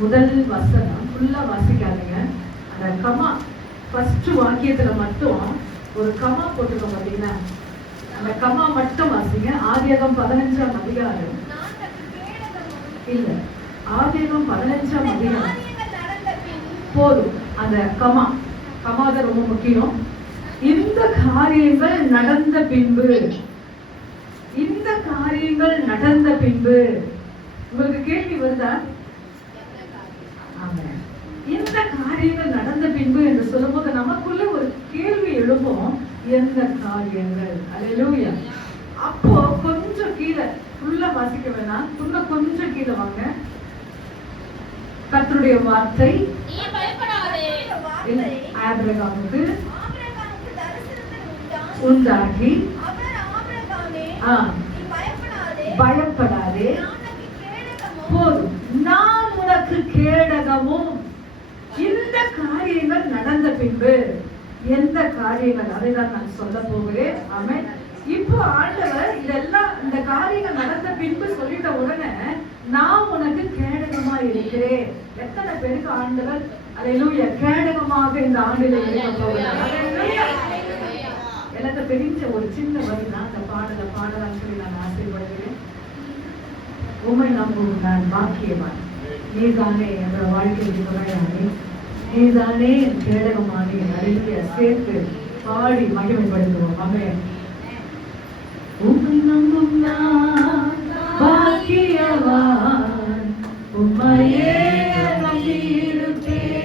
முதல் வசனம் ஃபுல்லா வாசிக்காதீங்க. அந்த கமா ஃபர்ஸ்ட் வாக்கியத்துல மட்டும் ஒரு கமா போட்டுக்கோங்க. பார்த்தீங்கன்னா அந்த கமா மட்டும் வாசிங்க. ஆதியாகமம் 15ஆம் அதிகாரம் இல்ல, ஆதியாகமம் 15ஆம் அதிகாரம் போதும். அந்த கமாதான் ரொம்ப முக்கியம். இந்த காரியங்கள் நடந்த பின்பு, இந்த காரியங்கள் நடந்த பின்பு. உங்களுக்கு கேள்வி வருதா? ஆமா, இந்த காரியங்கள் நடந்த பின்பு என்று சொல்லும்போது நமக்குள்ள ஒரு கேள்வி எழுப்போம். எந்த காரியங்கள்? அல்லேலூயா. அப்போ கொஞ்சம் கீழே ஃபுல்லா வாசிக்க வேணாம், இன்னும் கொஞ்சம் கீழே வாங்க. கர்த்தருடைய வார்த்தை ஆபிரகாமுக்கு உண்டாகி, பயப்படாதே, போதும், நான் உனக்கு கேடகமும். இந்த காரியங்கள் நடந்த பின்பு எந்த காரியங்கள், அதை தான் நான் சொல்ல போகிறேன். ஆமென். இப்போ ஆண்டவர் இதெல்லாம், இந்த காரியங்கள் நடந்த பின்பு சொல்லிட்ட உடனே நான் உனக்கு கேடகமா இருக்கிறேன். எத்தனை பேருக்கு ஆண்டவர் அல்லேலூயா கேடகமாக இந்த ஆண்டில் இருக்க போகிறார்? அல்லேலூயா. எல்லாத்தையும் தெரிஞ்ச ஒரு சின்ன வரி தான் அந்த பாடலான்னு சொல்லி நான் ஆசைப்படுகிறேன். உம்மை நம்பும் நான் பாக்கியவான், நீதானே என்ற வாழ்க்கையை துணையானே, நீதானே என் கேடகமானே. நிறைய சேர்த்து பாடி மகிமைப்படுத்துவோம். ஆமென். உம்மை நம்பும் நான் பாக்கியவான், உம்மையே நம்பியிருப்பேன்.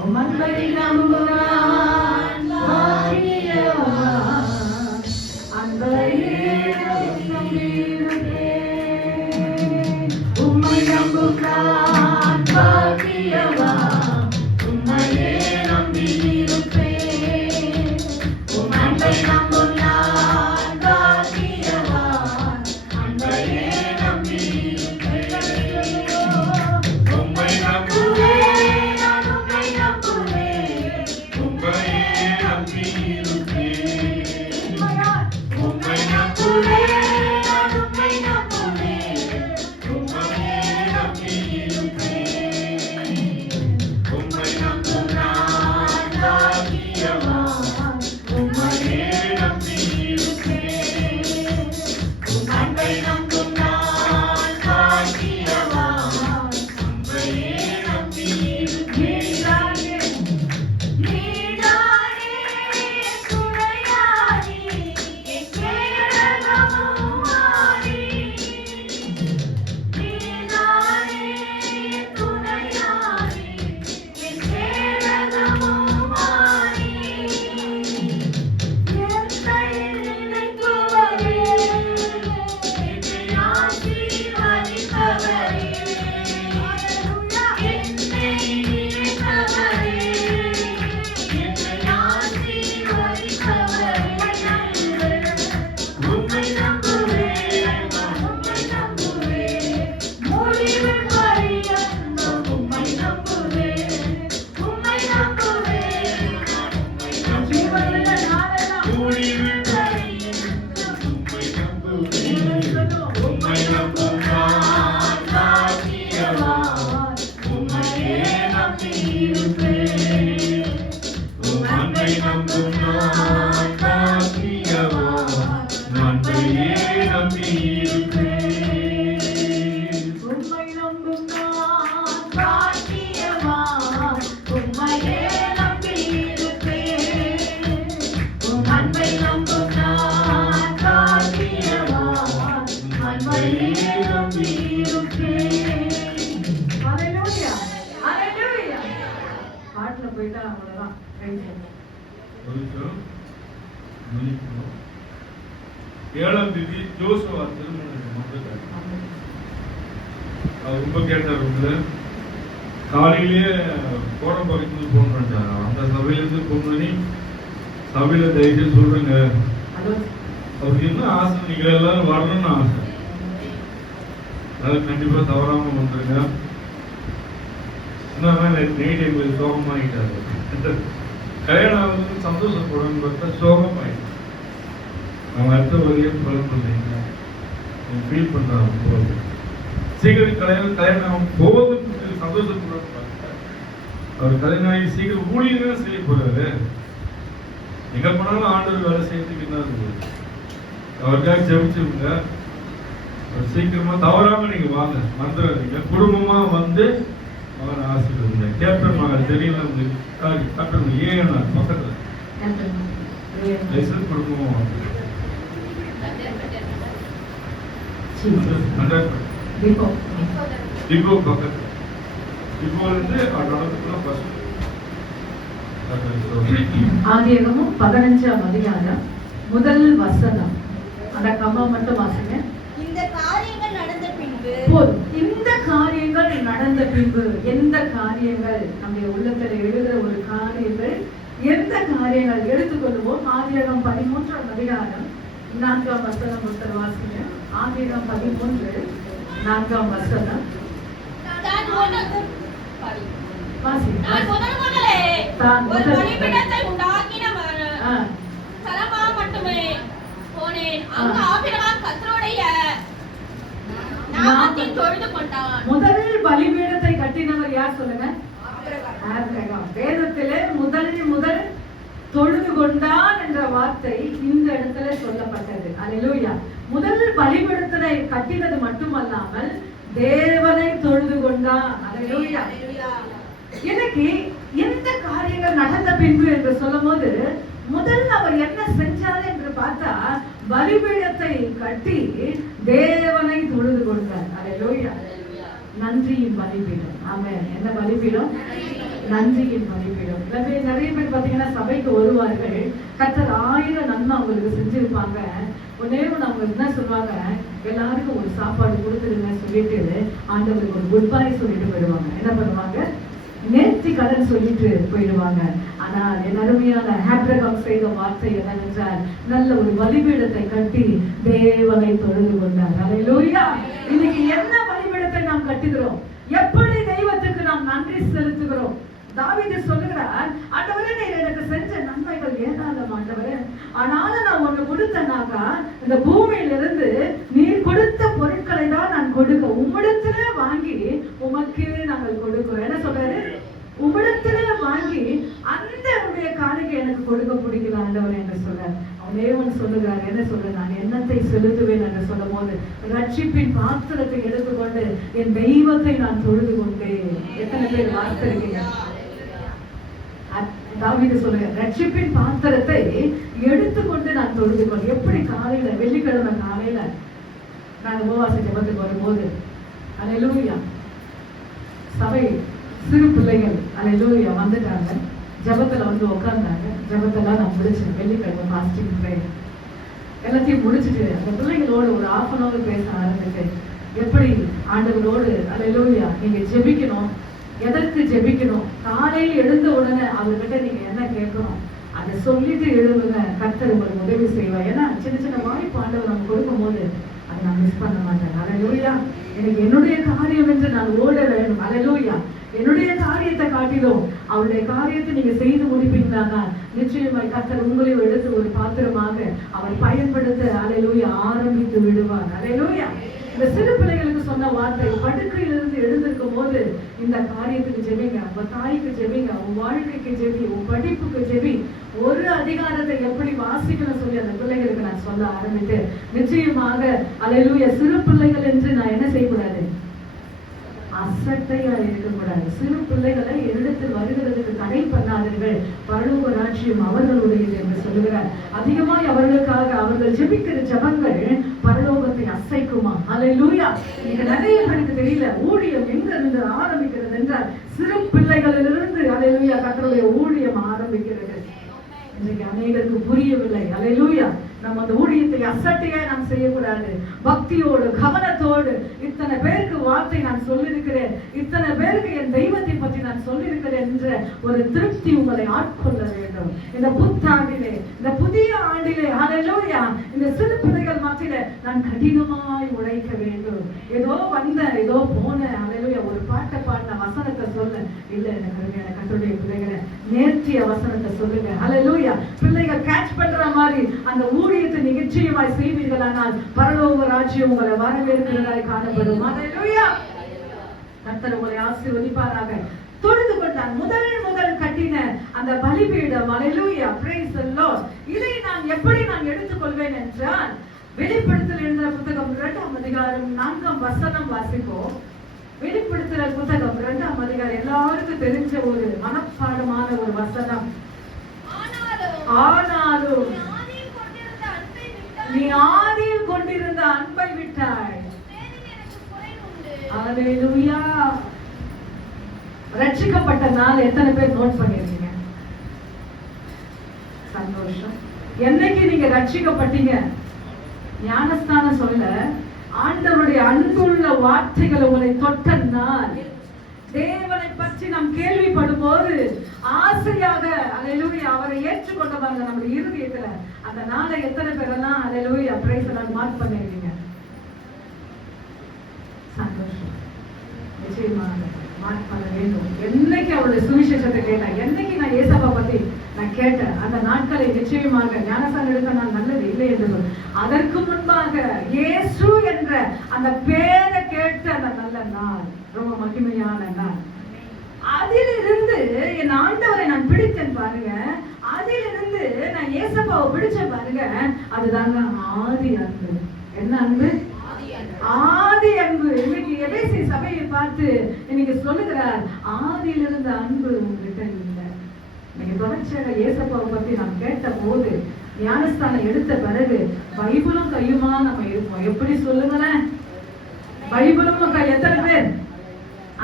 உம் அன்பை நம்பும் நான் பாக்கியவான், அன்பையே நம்பியிருப்பேன். உம்மை நம்பும் நான் பாக்கியவான், உம்மையே நம்பியிருப்பேன். உம் அன்பை நம்பும் நான் பாக்கியவான், அன்பையே நம்பியிருப்பேன். உம்மை நம்புவேன், நான் உம்மை நம்புவேன், உம்மையே நம்பியிருப்பேன். உம்மை நம்புவேன், நான் உம்மை நம்புவேன், உம்மையே நம்பியிருப்பேன். உம்மை நம்பும் நான் பாக்கியவான், உம்மையே நம்பியிருப்பேன். உம் அன்பை நம்பும் நான் பாக்கியவான், உம்மையே நம்பியிருப்பேன். நீதானே துணையானி, என் கேடகமும் மாறி. நீதானே துணையானி, என் கேடகமும் மாறி. என்னை நினைப்பவரே, என்னை ஆசீர்வதிப்பவரே. என்னை நினைப்பவரே, என்னை ஆசீர்வதிப்பவரே. உம்மை நம்புவேன், நான் உம்மை நம்புவேன். முடிவு பரியந்தம் உம்மை நம்புவேன். உம்மை நம்புவேன், நான் உம்மை நம்புவேன். முடிவு பரியந்தம் உம்மை நம்புவேன். உம்மை நம்பும் நான் பாக்கியவான், உம்மையே நம்பியிருப்பேன். உம் அன்பை நம்பும் நான் பாக்கியவான், அன்பையே நம்பியிருப்பேன். உம்மை நம்பும் நான் பாக்கியவான், உம்மையே நம்பியிருப்பேன். உம் அன்பை நம்பும் நான் பாக்கியவான், அன்பையே நம்பியிருப்பேன். ஹல்லேலூயா, ஹல்லேலூயா. பாட்டுல போயிட்டா அவ்வளவுதான். கை தட்டணும். 7ஆம் தேதி ஜோசுவா திருமணம் வந்துட்டாரு. அவர் ரொம்ப கேட்டார். காலையிலேயே கோடம் பறிக்கணும் போன் பண்ணிட்டாரு. அந்த சபையிலேருந்து போன் பண்ணி சபையில தைரியம் சொல்றேங்க, அவருக்கு என்ன ஆசை, நீங்க எல்லாரும் வரணும்னு ஆசை, அது கண்டிப்பா தவறாம வந்துருங்க. நைட் எங்களுக்கு சோகமாயிட்டாரு. கல்யாணம் வந்து சந்தோஷப்படணும்னு பார்த்தா சோகமாயிட்டாரு. அவன் அடுத்த வரையும் சொல்ல பண்ணீங்க ஃபீல் பண்றாங்க போது. சீக்கிரம் கல்யாணம் போவதுக்கு சந்தோஷப்படுறாங்க. அவர் கல்யாணம் ஆகி சீக்கிரம் ஊழியம் செய்ய போறாரு. எங்க போனாலும் ஆண்டவர் வேலை செய்யறதுக்கு என்ன இருக்குது? அவருக்காக ஜெபிச்சுங்க. சீக்கிரமா தவறாம நீங்க வாங்க, வந்துடாதீங்க. குடும்பமா வந்து அவரை ஆசீர்வதிங்க. கேப்டன் மகள் தெரியல, கேப்டன் ஏன் பக்கத்துல லைசன்ஸ் குடும்பமா வாங்க. இப்போ பக்கத்துல இப்போ வந்து நடந்துக்கலாம் பஸ். ஆதியாகமம் 15ஆம் அதிகாரம் முதல் வசனம். அந்த கம்மா மட்டும் வாசிங்க. இந்த காரியங்கள் நடந்த பின்பு போதும். இந்த காரியங்கள் நடந்த பின்பு, எந்த காரியங்கள் நம்முடைய உள்ளத்தில் எழுதுற ஒரு காரியங்கள், எந்த காரியங்கள் எடுத்துக்கொள்வோம். ஆதியாகமம் 13ஆம் அதிகாரம் 4ஆம் வசனம் முதல் வாசிங்க. ஆதியாகமம் 13 4ஆம் வசனம் முதல் பலிபீடத்தை கட்டினவர் யார் சொல்லுங்க? வேதத்திலே முதல் தொழுது கொண்டான் என்ற வார்த்தை இந்த இடத்துல சொல்லப்பட்டது. அல்லேலூயா. முதல் பலிபீடத்தை கட்டினது மட்டுமல்லாமல் தேவனை தொழுது கொண்டான். அல்லேலூயா. எனக்கு எந்த காரியங்கள் நடந்த பின்பு என்று சொல்லும் போது முதல்ல அவர் என்ன செஞ்சார் என்று பார்த்தா பலிபீடத்தை கட்டி தேவனை தொழுது கொண்டார். அல்லேலூயா. நன்றியின் பலிபீடம். ஆமென். என்ன பலிபீடம்? நன்றியின் பலிபீடம். நிறைய பேர் பாத்தீங்கன்னா சபைக்கு வருவார்கள், கர்த்தர் 1000 நன்மை அவங்களுக்கு செஞ்சிருப்பாங்க. ஒன்னே அவங்க என்ன சொல்லுவாங்க, எல்லாருக்கும் ஒரு சாப்பாடு கொடுத்துருங்க சொல்லிட்டு ஆண்டவருக்கு ஒரு குட் பை சொல்லிட்டு போயிடுவாங்க. என்ன பண்ணுவாங்க? நேர்த்தி கடன் சொல்லிட்டு போயிடுவாங்க. ஆனால் என் அருமையான ஆபிரகாம் செய்த வார்த்தை என்னவென்றால், நல்ல ஒரு பலிபீடத்தை கட்டி தேவனை தொழுது கொண்டார். அல்லேலூயா. இன்னைக்கு என்ன பலிபீடத்தை நாம் கட்டுகிறோம்? எப்படி தெய்வத்துக்கு நாம் நன்றி செலுத்துகிறோம்? தாவீது சொல்லுகிறார், ஆண்டவரே நீர் எனக்கு செஞ்ச நன்மைகள் ஏராளம் ஆண்டவரே, ஆனாலும் நான் ஒண்ணு கொடுத்தனாக்கா இந்த பூமியிலிருந்து நீர் கொடுத்த பொருட்களை தான் நான் கொடுக்க, உம்மிடத்திலே வாங்கி உமக்கே நாங்கள் கொடுக்கிறோம். என்ன சொல்றாரு? உம்மிடத்திலே வாங்கி அந்த உடைய காணிக்கை எனக்கு கொடுக்க பிடிக்கல ஆண்டவர் என்று சொல்றார். தேவன் சொல்லுகிறார், என்ன சொல்ற, நான் எண்ணத்தை செலுத்துவேன் என்று சொல்லும் போது ரட்சிப்பின் பாத்திரத்தை எடுத்துக்கொண்டு என் தெய்வத்தை நான் தொழுது கொண்டேன். எத்தனை பேர் வார்த்தைருக்கீங்க? தாவீது சொல்லுங்க, ரட்சிப்பின் பாத்திரத்தை எடுத்துக்கொண்டு நான் தொழுது கொண்டேன். எப்படி? காலையில, வெள்ளிக்கிழமை காலையில நாங்க உபவாச ஜெபத்துக்கு வரும்போது, அல்லேலூயா, சபை சிறு பிள்ளைகள் அல்லேலூயா வந்துட்டாங்க. ஜெபத்துல வந்து உட்கார்ந்தாங்க. ஜெபத்தெல்லாம் நான் முடிச்சேன். வெள்ளிக்கிழமை ஃபாஸ்டிங் ப்ரேயர் எல்லாத்தையும் முடிச்சுட்டு அந்த பிள்ளைகளோடு ஒரு 1/2 hour பேச ஆரம்பிச்சேன். எப்படி ஆண்டவரோடு அல்லேலூயா நீங்க ஜெபிக்கணும், எதற்கு ஜெபிக்கணும், காலையில் எழுந்த உடனே அவர்கிட்ட நீங்க என்ன கேட்கணும் அதை சொல்லிட்டு எழுதுங்க, கர்த்தர் உங்களுக்கு உதவி செய்வார். ஏன்னா சின்ன சின்ன வாய்ப்பு ஆண்டவர் நம்ம கொடுக்கும் போது அதை நான் மிஸ் பண்ண மாட்டேன். அல்லேலூயா. எனக்கு என்னுடைய காரியம் என்று நான் ஓட வேண்டும். அல்லேலூயா. என்னுடைய காரியத்தை காட்டிலும் அவருடைய காரியத்தை நீங்க செய்து முடிப்பீங்களானா நிச்சயமாய் கர்த்தர் உங்களையும் எடுத்து ஒரு பாத்திரமாக அவர் பயன்படுத்த அல்லேலூயா ஆரம்பித்து விடுவார். அல்லேலூயா. இந்த சிறு பிள்ளைகளுக்கு சொன்ன வார்த்தை, படுக்கையிலிருந்து எழுந்திருக்கும் போது இந்த காரியத்துக்கு ஜெபிங்க, உங்க தாய்க்கு ஜெபிங்க, உன் வாழ்க்கைக்கு ஜெபி, உன் படிப்புக்கு ஜெபி, ஒரு அதிகாரத்தை எப்படி வாசிக்கணும் சொல்லி அந்த பிள்ளைகளுக்கு நான் சொல்ல ஆரம்பித்து நிச்சயமாக அல்லேலூயா சிறு பிள்ளைகள் என்று நான் என்ன செய்யக்கூடாது? அசட்டையா இருக்கக்கூடாது. சிறு பிள்ளைகளை என்னிடத்தில் வருகிறதுக்கு தடை பண்ணாதீர்கள், பரலோக ராஜ்யம் அவர்களுடையது என்று சொல்லுகிறார். அதிகமாய் அவர்களுக்காக அவர்கள் ஜெபிக்கிற ஜெபங்கள் பரலோகத்தை அசைக்குமா? அல்லேலூயா. நீங்க நிறைய பேருக்கு தெரியல ஊழியம் எங்க இருந்து ஆரம்பிக்கிறது என்றால் சிறு பிள்ளைகளிலிருந்து அல்லேலூயா கர்த்தருடைய ஊழியம் ஆரம்பிக்கிறது. இன்றைக்கு அநேகருக்கு புரியவில்லை. அல்லேலூயா. நம்ம அந்த ஊழியத்தை அசட்டையா நாம் செய்யக்கூடாது. பக்தியோடு கவனத்தோடு இத்தனை பேருக்கு வார்த்தை நான் சொல்லியிருக்கிறேன், இத்தனை பேருக்கு என் தெய்வத்தை பற்றி நான் சொல்லியிருக்கிறேன் என்ற ஒரு திருப்தி உங்களை ஆட்கொள்ள வேண்டும். இந்த புத்தாண்டிலே, இந்த புதிய ஆண்டிலே அல்லேலூயா இந்த சிறு பிள்ளைகள் மத்தியிலே நான் கடினமாய் உழைக்க வேண்டும். ஏதோ வந்தேன் ஏதோ போனேன் அல்லேலூயா ஒரு பாட்டை பாடின வசனத்தை சொல்ல இல்ல எனக்கு கர்த்தருடைய பிள்ளைகளை நேர்த்திய வசனத்தை சொல்லுங்க அல்லேலூயா. பிள்ளைகள் கேட்ச் பண்ற மாதிரி அந்த ஊழியத்தை நிச்சயமாய் செய்வீர்களானால் பரலோக ராஜ்யம் உங்களை வரவேற்கிறதாய் காணப்படும். அல்லேலூயா. கர்த்தர் உங்களை ஆசீர்வதிப்பாராக. தொழுது கொண்டான் முதல் கட்டின அந்த பலிபீடம். அல்லேலூயா. Praise the Lord. இதை நான் எப்படி எடுத்துக்கொள்வேன் என்றால் வெளிப்படுத்தல் எழுதின புத்தகம் 2ஆம் அதிகாரம் 4ஆம் வசனம் வாசிப்போம். வெளிப்படுத்தல் புத்தகம் 2ஆம் அதிகாரம் எல்லாருக்கும் தெரிஞ்ச ஒரு மனப்பாடமான ஒரு வசனம். ஆனாலும் நீ ஆதியில் கொண்டிருந்த அன்பை விட்டாய். அல்லேலூயா. ரட்சிக்கப்பட்ட நாள் எத்தனை பேர் நோட் பண்ணிருக்கீங்க? சந்தோஷம். என்னைக்கு நீங்க ரட்சிக்கப்பட்டீங்க? ஞானஸ்தானம் சொல்ல ஆண்டவருடைய அன்புள்ள வார்த்தைகள் உங்களை தொட்ட நாள். தேவனை பற்றி நாம் கேள்விப்படும் போது ஆசையாக அல்லேலூயா அவரை ஏற்றுக்கொண்டவங்க நம்ம இருதயத்துல அந்த நாளை எத்தனை பேரெல்லாம் அல்லேலூயா பிரைஸ் எல்லாம் மார்க் பண்ணிருக்கீங்க? சந்தோஷம். நிச்சயமாக மார்க் பண்ண வேண்டும். என்னைக்கு அவருடைய சுவிசேஷத்தை கேட்டேன், என்னைக்கு நான் ஏசப்பா பத்தி நான் கேட்டேன், அந்த நாட்களை நிச்சயமாக ஞானஸ்தானம் எடுக்க நான் நல்லது இல்லை என்று அதற்கு முன்பாக இயேசு என்ற அந்த பேரை கேட்ட அந்த நல்ல நாள் ரொம்ப மகிமையான நாள். அதிலிருந்து என் ஆண்டவரை நான் பிடித்தேன் பாருங்க. அதிலிருந்து நான் ஏசப்பாவை பிடிச்சேன் பாருங்க. அதுதாங்க ஆதி அன்பு. என்ன அன்பு? ஆதி அன்பு. இன்னைக்கு எபேசி சபையை பார்த்து இன்னைக்கு சொல்லுகிறார், ஆதியிலிருந்து அன்பு உங்ககிட்ட இல்லை. நீங்க தொடர்ச்சியாக ஏசப்பாவை பத்தி நாம் கேட்ட போது ஞானஸ்தானம் எடுத்த பிறகு பைபிளும் கையுமா நம்ம இருப்போம். எப்படி சொல்லுங்களேன்? பைபிளும் எத்தனை பேர்?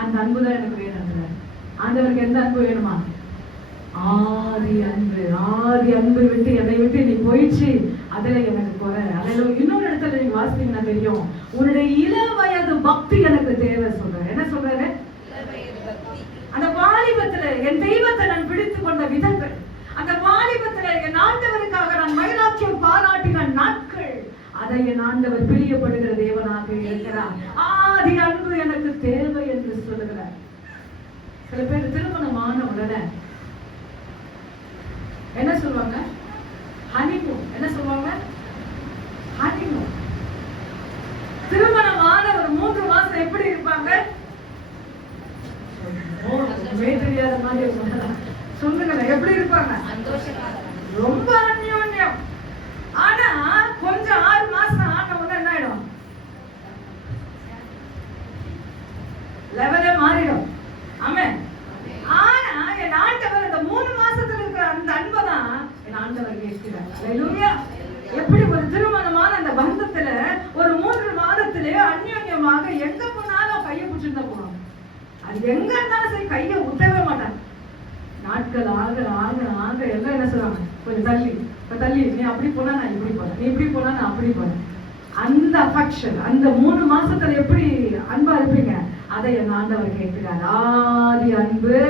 அந்த அன்புதான் எனக்கு வேணும். ஆண்டவருக்கு எந்த அன்பு வேணுமா? ஆதி அன்பு. ஆதி அன்பு விட்டு என்னை விட்டு நீ போயிடுச்சு, அதுல எனக்கு குறை. அதுல இன்னொரு இடத்துல நீங்க வாசித்தீங்கன்னா தெரியும், உன்னுடைய இள வயது பக்தி எனக்கு தேவை சொல்ற. என்ன சொல்றாரு? அந்த வாலிபத்துல என் தெய்வத்தை நான் பிடித்துக் கொண்ட விதங்கள், அந்த வாலிபத்துல என் ஆண்டவருக்காக நான் வைராக்கியம் பாராட்டின நாட்கள், அதை என் ஆண்டவர் பிரியப்படுகிற தேவனாக இருக்கிறார். ஆதி அன்பு எனக்கு தேவை என்று சொல்லுகிறார். சில பேர் திருமணமான உடனே என்ன சொல்லுவாங்க? ஹனிமூன். என்ன சொல்லுவாங்க? ஹனிமூன். திருமணமான ஒரு 3 மாசம் எப்படி இருப்பாங்க? தெரியாத மாதிரி சொல்லுங்க, எப்படி இருப்பாங்க? ரொம்ப அந்யோன்யம். ஆனா கொஞ்சம் 6 மாசம் ஆன உடனே என்ன ஆயிடும்? லெவலே மாறிடும். ஆமென். ஆனா என் ஆண்டவர் அந்த 3 மாசத்துல இருக்கிற அந்த அன்பதான் என் ஆண்டவர் கேட்கிறார். அல்லேலூயா. எப்படி ஒரு திருமணமான அந்த பந்தத்துல ஒரு 3 மாதத்திலே அந்யோன்யமாக எங்க போனாலும் கையை பிடிச்சிருந்தா போனோம். அது எங்க இருந்தாலும் சரி கையை உத்தவே மாட்டாங்க. நாட்கள் ஆக ஆக ஆக எல்லாம் என்ன சொல்றாங்க? கொஞ்சம் தள்ளி தள்ளி, நீ அப்படி போனா நான் இப்படி போனேன், நீ இப்படி போனா நான் அப்படி போனேன். அந்த அஃபெக்ஷன் அந்த 3 மாசத்துல எப்படி அன்பா இருப்பீங்க, அதை என் ஆண்டவர் கேட்கிறார். ஆதி அன்பு.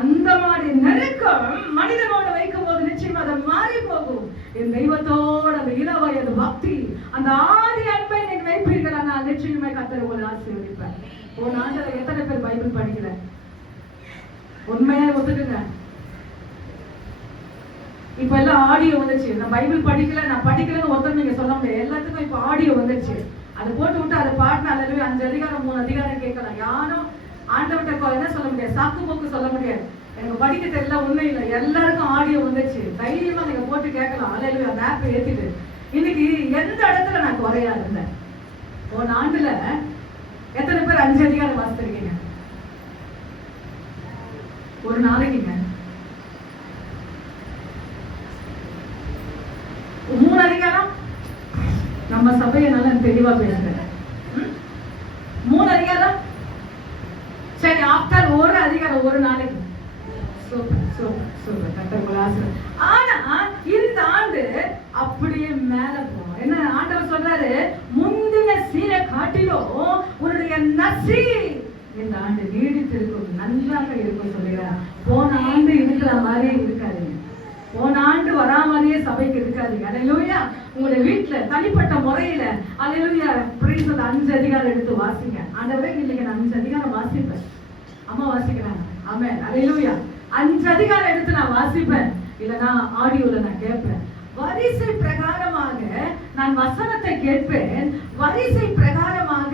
அந்த மாதிரி நெருக்கம் மனிதனோட வைக்கும் போது நிச்சயமா அதை மாறி போகும். என் தெய்வத்தோட அந்த இளவயது பக்தி, அந்த ஆதி அன்பை நீங்க வைப்பீர்கள், நான் நிச்சயமா கர்த்தர் உங்களை ஆசீர்வதிப்பேன். உன் ஆண்டவர் எத்தனை பேர் பைபிள் படிக்கல? உண்மையா ஒத்துக்குங்க. இப்ப எல்லாம் ஆடியோ வந்துச்சு. நான் பைபிள் படிக்கல, நான் படிக்கலன்னு ஒருத்தர் நீங்க சொல்ல முடியாது. எல்லாத்துக்கும் இப்ப ஆடியோ வந்துச்சு. அதை போட்டு விட்டு அதை பாட்டு அல்லது 5 அதிகாரம் 3 அதிகாரம் கேட்கலாம். யாரும் ஆண்டவர்கிட்ட என்ன சொல்ல முடியாது, சாக்கு போக்கு சொல்ல முடியாது. எனக்கு படிக்க தெரியல, உண்மை இல்லை. எல்லாருக்கும் ஆடியோ வந்துச்சு. தைரியமா நீங்க போட்டு கேட்கலாம். அல்லது அந்த ஆப் ஏத்திட்டு இன்னைக்கு எந்த இடத்துல நான் குறையா இருந்தேன்? ஒரு ஆண்டுல எத்தனை பேர் 5 அதிகாரம் வாசித்திருக்கீங்க ஒரு நாளைக்குங்க? 3 அதிகாரம். நம்ம சபையை நல்லா தெளிவா பேசுறேன். 3 அதிகாரம் சரி. ஆஃப்டர் ஒரு அதிகாரம் ஒரு நாளைக்கு. Super super super. கர்த்தர். ஆனா இந்த ஆண்டு அப்படியே மேல போகும். என்ன ஆண்டவர் சொல்றாரு? முந்தின சீரை காட்டிலும் உன்னுடைய நசி இந்த ஆண்டு நீடித்து இருக்கும், நன்றாக இருக்கும் சொல்லுகிறார். போன ஆண்டு இருக்கிற மாதிரி இருக்காதுங்க. போன ஆண்டு வராமலேயே சபைக்கு இருக்காதுங்க. அல்லேலூயா. உங்களுடைய வீட்டுல தனிப்பட்ட முறையில அல்லேலூயா பிரைஸ் 5 அதிகாரம் எடுத்து வாசிங்க. ஆண்டவரே இன்னைக்கு நான் 5 அதிகாரம் வாசிப்பேன். அம்மா வாசிக்கிறாங்க. ஆமென். அல்லேலூயா. 5 அதிகாரம் எடுத்து நான் வாசிப்பேன். இல்லனா ஆடியோல நான் கேட்பேன். வரிசை பிரகாரமாக நான் வசனத்தை கேட்பேன். வரிசை பிரகாரமாக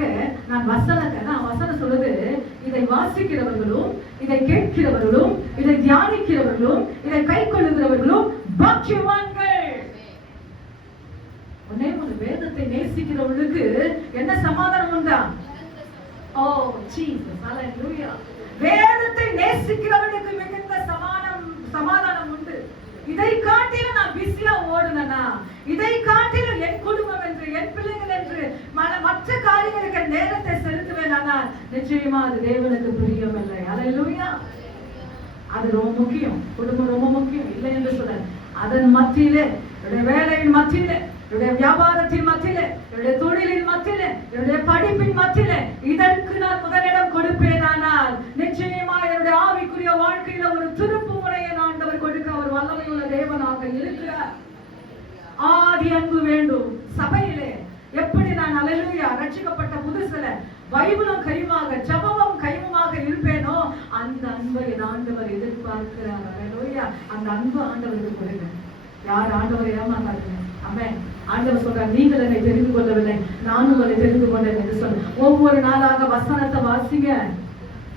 நான் வசனம் சொல்லுது, இதை வாசிக்கிறவர்களும் இதை கேட்கிறவர்களும் இதை தியானிக்கிறவர்களும் இதை கை கொள்ளுகிறவர்களும் பாக்கியவான்கள். ஒன்னே ஒரு வேதத்தை நேசிக்கிறவர்களுக்கு என்ன சமாதானம் உண்டா? ஓ ஜீசஸ் ஹalleluya. வேதத்தை நேசிக்கிறவர்களுக்கு மிகுந்த சமாதானம் உண்டு. இதை காட்டிலும் நான் பிஸியா ஓடுனா, இதை காட்டிலும் என் குடும்பம் என்று என் பிள்ளைகள் என்று மற்ற காரியங்களுக்கு நேரத்தை செலுத்துவேன். ஆனால் நிச்சயமா அது தேவனுக்கு பிரியம் இல்லை. ஹalleluya. அது ரொம்ப முக்கியம். குடும்பம் ரொம்ப முக்கியம் இல்லை என்று சொல்ல, அதன் மத்தியிலே என்னுடைய வேலையின் மத்தியிலே, என்னுடைய வியாபாரத்தின் மத்தியிலே, என்னுடைய தொழிலின் மத்தியிலே, என்னுடைய படிப்பின் மத்தியிலே இதற்கு நான் முதலிடம் கொடுப்பேன். ஆனால் நிச்சயமா என்னுடைய ஆவிக்குரிய வாழ்க்கையில ஒரு திருப்பு முறையை ஆண்டவர் கொடுக்க அவர் வல்லமையுள்ள தேவனாக இருக்கிறார். ஆதி அன்பு வேண்டும். சபையிலே எப்படி நான் அல்லேலூயா ரட்சிக்கப்பட்ட புதுசுல பைபிளும் கையுமாக ஜெபமும் கையுமாக இருப்பேனோ அந்த அன்பை ஆண்டவர் எதிர்பார்க்கிறார். அல்லேலூயா. அந்த அன்பு ஆண்டவருக்கு கொடுங்க. யார் ஆண்டவரை ஏமாத்தாதீங்க. ஆமென். ஆண்டவர் சொல்றார், நீங்கள் என்னை தெரிந்து கொள்ளவில்லை, நான் உங்களை தெரிந்து கொண்டேன் என்று சொல்ல. ஒவ்வொரு நாளாக வசனத்தை வாசிங்க,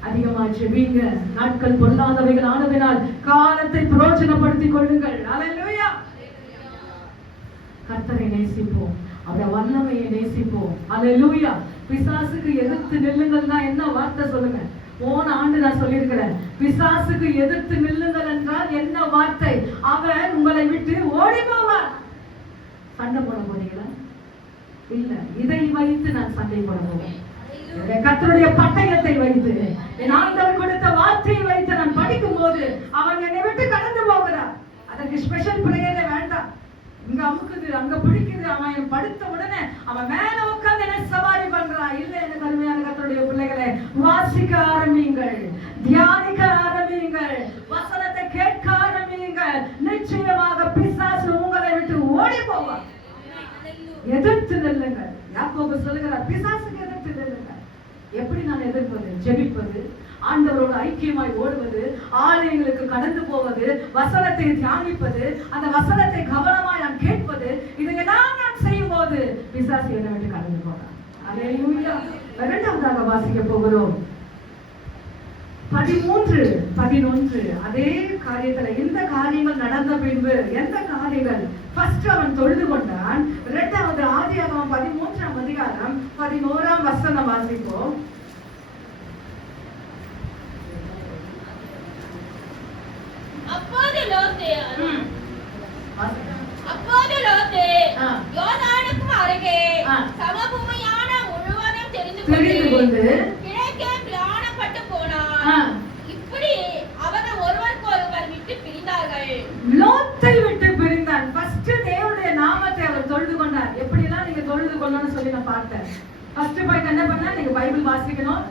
அதிகமா ஜெபிங்க. நாட்கள் பொல்லாதவைகள் ஆனதினால் காலத்தை பிரயோஜனப்படுத்திக் கொள்ளுங்கள். அல்லேலூயா. கர்த்தரை நேசிப்போம், அவருடைய வல்லமையை நேசிப்போம். அல்லேலூயா. பிசாசுக்கு எதிர்த்து நில்லுங்கள்னா என்ன வார்த்தை சொல்லுங்க? போன ஆண்டு நான் சொல்லியிருக்கிறேன், பிசாசுக்கு எதிர்த்து நில்லுங்கள் என்றால் என்ன வார்த்தை? அவன் உங்களை விட்டு ஓடி போவான். சண்டை போட போறீங்களா? இல்ல, இதை வைத்து நான் சண்டை போட போவேன். கர்த்தருடைய பட்டயத்தை வைத்து, என் ஆண்டவர் கொடுத்த வார்த்தையை வைத்து நான் படிக்கும் போது அவன் என்னை விட்டு கடந்து போகிறான். அதற்கு ஸ்பெஷல் பிரேயரே வேண்டாம். இங்க அமுக்குது, அங்க பிடிக்குது, அவன் படுத்த உடனே அவன் மேல உட்கார்ந்து என்ன சவாரி பண்றான். இல்ல, எனக்கு அருமையான கர்த்தருடைய பிள்ளைகளே, வாசிக்க ஆரம்பியுங்கள், தியானிக்க ஆரம்பியுங்கள், வசனத்தை கேட்க ஆரம்பியுங்கள். நிச்சயமாக பிசாசு உங்களை விட்டு ஓடி போவான். எதிர்த்து நில்லுங்கள். யாக்கோபு சொல்லுகிறார், பிசாசுக்கு எதிர்த்து நில்லுங்கள். எப்படி நான் எதிர்ப்பது? ஜெபிப்பது, ஆண்டவரோடு ஐக்கியமாய் ஓடுவது, ஆலயங்களுக்கு கடந்து போவது, வசனத்தை தியானிப்பது, அந்த வசனத்தை கவனமாய் நான் கேட்பது, இதையெல்லாம் நான் செய்யும் போது பிசாசு என்னை விட்டு கடந்து போகிறான். அல்லேலூயா. இரண்டாவதாக வாசிக்க போகிறோம் 13-11. அதே காரியத்துல இந்த காரியங்கள் நடந்த பின்பு எந்த காரியங்கள்? ஃபர்ஸ்ட் அவன் தொழுது கொண்டான். இரண்டாவது ஆதியாகமம் 13ஆம் அதிகாரம் 11ஆம் வசனம் வாசிப்போம். அப்போது லோத்து யோர்தானுக்கு அருகே சமபூமியான முழுவதும் தெரிந்து கொண்டு கிழக்கே பிரயாணப்பட்டு போனான். இப்படி அவர்கள் ஒருவருக்கொருவர் விட்டு பிரிந்தார்கள். லோத்தை விட்டு பிரிந்தான். ஃபர்ஸ்ட் தேவனுடைய நாமத்தை அவர் தொழுது கொண்டார். எப்படிலாம் நீங்க தொழுது கொள்ளணும்னு சொல்லி நான் பார்த்தேன். ஃபர்ஸ்ட் போய் என்ன பண்ணா, நீங்க பைபிள் வாசிக்கணும்,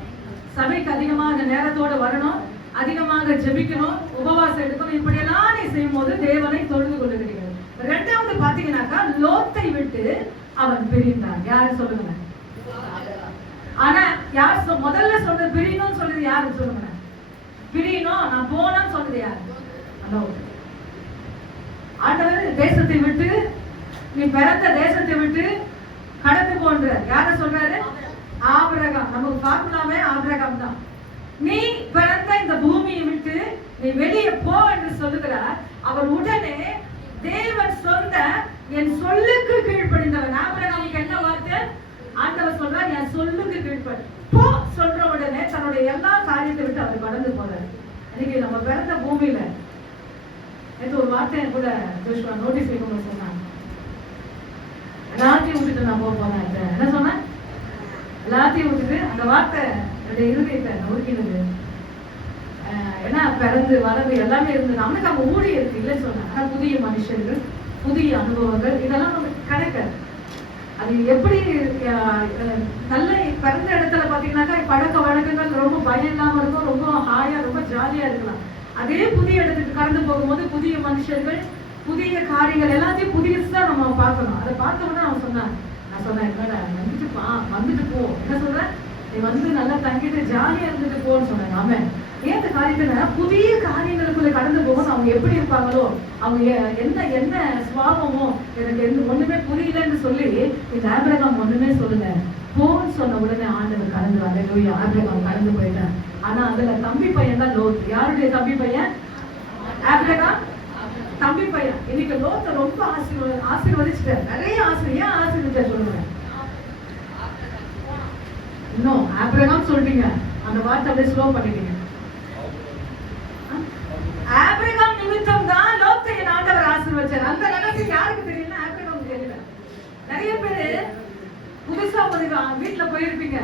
சபைக்கு அதிகமாக நேரத்தோடு வரணும், அதிகமாக ஜெபிக்கணும், உபவாசம் எடுக்கணும். இப்படியெல்லாம் நீ செய்யும் போது தேவனை தொழுது கொள்ளுகிறீர்கள். இரண்டாவது பாத்தீங்கன்னாக்கா லோத்தை விட்டு அவன் பிரிந்தான். யாரு சொல்லுங்க? ஆனா யார் முதல்ல சொன்னது பிரியணும்னு சொல்றது யாரு சொல்லுங்க? பிரியணும் நான் போனேன்னு சொல்றது யாரு? ஆண்டவர் தேசத்தை விட்டு, நீ பிறந்த தேசத்தை விட்டு கடந்து போன்ற யார சொல்றாரு? ஆபிரகாம். நமக்கு பார்க்கலாமே ஆபிரகாம் தான். நீ பிறந்த இந்த பூமியை விட்டு நீ வெளியே போ என்று சொல்லுகிறார். அவர் உடனே தேவன் சொன்ன என் சொல்லுக்கு கீழ்ப்படிந்தவன். ஆபிரகாமுக்கு என்ன வார்த்தை? ஆண்டவர் சொல்றார், என் சொல்லுக்கு கீழ்ப்படி போ சொல்ற உடனே தன்னுடைய எல்லா காரியத்தை விட்டு அவர் கடந்து போறாரு. இன்னைக்கு நம்ம பிறந்த பூமியில ஒரு வார்த்தை கூட ஜோஷுவா நோட்டீஸ் வைக்கணும்னு சொன்னாங்க. எல்லாத்தையும் விட்டுட்டு நான் போறேன். என்ன சொன்ன? எல்லாத்தையும் விட்டுட்டு அந்த வார்த்தை என்னுடைய இருதயத்தை நொறுக்கினது. ஏன்னா பிறந்து வளர்ந்து எல்லாமே இருந்தது. அவனுக்கு அவங்க ஊழி இருக்கு இல்லை சொன்ன. ஆனா புதிய மனுஷர்கள், புதிய அனுபவங்கள் இதெல்லாம் நமக்கு கிடைக்காது. அது எப்படி நல்ல பிறந்த இடத்துல பாத்தீங்கன்னாக்கா பழக்க வழக்கங்கள் ரொம்ப பயம் இல்லாம இருக்கும், ரொம்ப ஹாயா ரொம்ப ஜாலியா இருக்கலாம். அதே புதிய இடத்துக்கு கடந்து போகும்போது புதிய மனுஷர்கள், புதிய காரியங்கள் எல்லாத்தையும் புதியதா நம்ம பார்க்கணும். அதை பார்த்த உடனே நான் சொன்னேன் என்னடா வந்துட்டு போ, என்ன சொல்ற, நீ வந்து நல்லா தங்கிட்டு ஜாலியா இருந்துட்டு போன்னு சொன்னாங்க. ஆமாம், ஏன் இந்த காரியத்துல புதிய காரியங்களுக்குள்ள கடந்து போகணும். அவங்க எப்படி இருப்பாங்களோ, அவங்க என்ன சுவாபமோ எனக்கு ஒண்ணுமே புரியலன்னு சொல்லி இந்த ஆபிரகாம் ஒண்ணுமே சொல்லுங்க போன்னு சொன்ன உடனே ஆண்டவர் கடந்து அல்லேலூயா, ஆபிரகாம் கடந்து போயிட்டான். ஆனா அதுல தம்பி பையன் தான் லோத். யாருடைய தம்பி பையன்? ஆபிரகாம் தம்பி பையன். இன்னைக்கு லோத்தை ரொம்ப ஆசீர்வதிச்சுட்டார். நிறைய ஆசீர்வதிச்சா சொல்லுங்க. இன்னும் ஆபிரகாம் சொல்றீங்க, அந்த வார்த்தை அப்படியே ஸ்லோ பண்ணிட்டீங்க. ஆபிரகாம் நிமித்தம் தான் லோத்தை என் ஆண்டவர் ஆசீர்வதிச்சார். அந்த ரகசியம் யாருக்கு தெரியல? ஆபிரகாம் தெரியல. நிறைய பேரு புதுசா வீட்டுல போயிருப்பீங்க,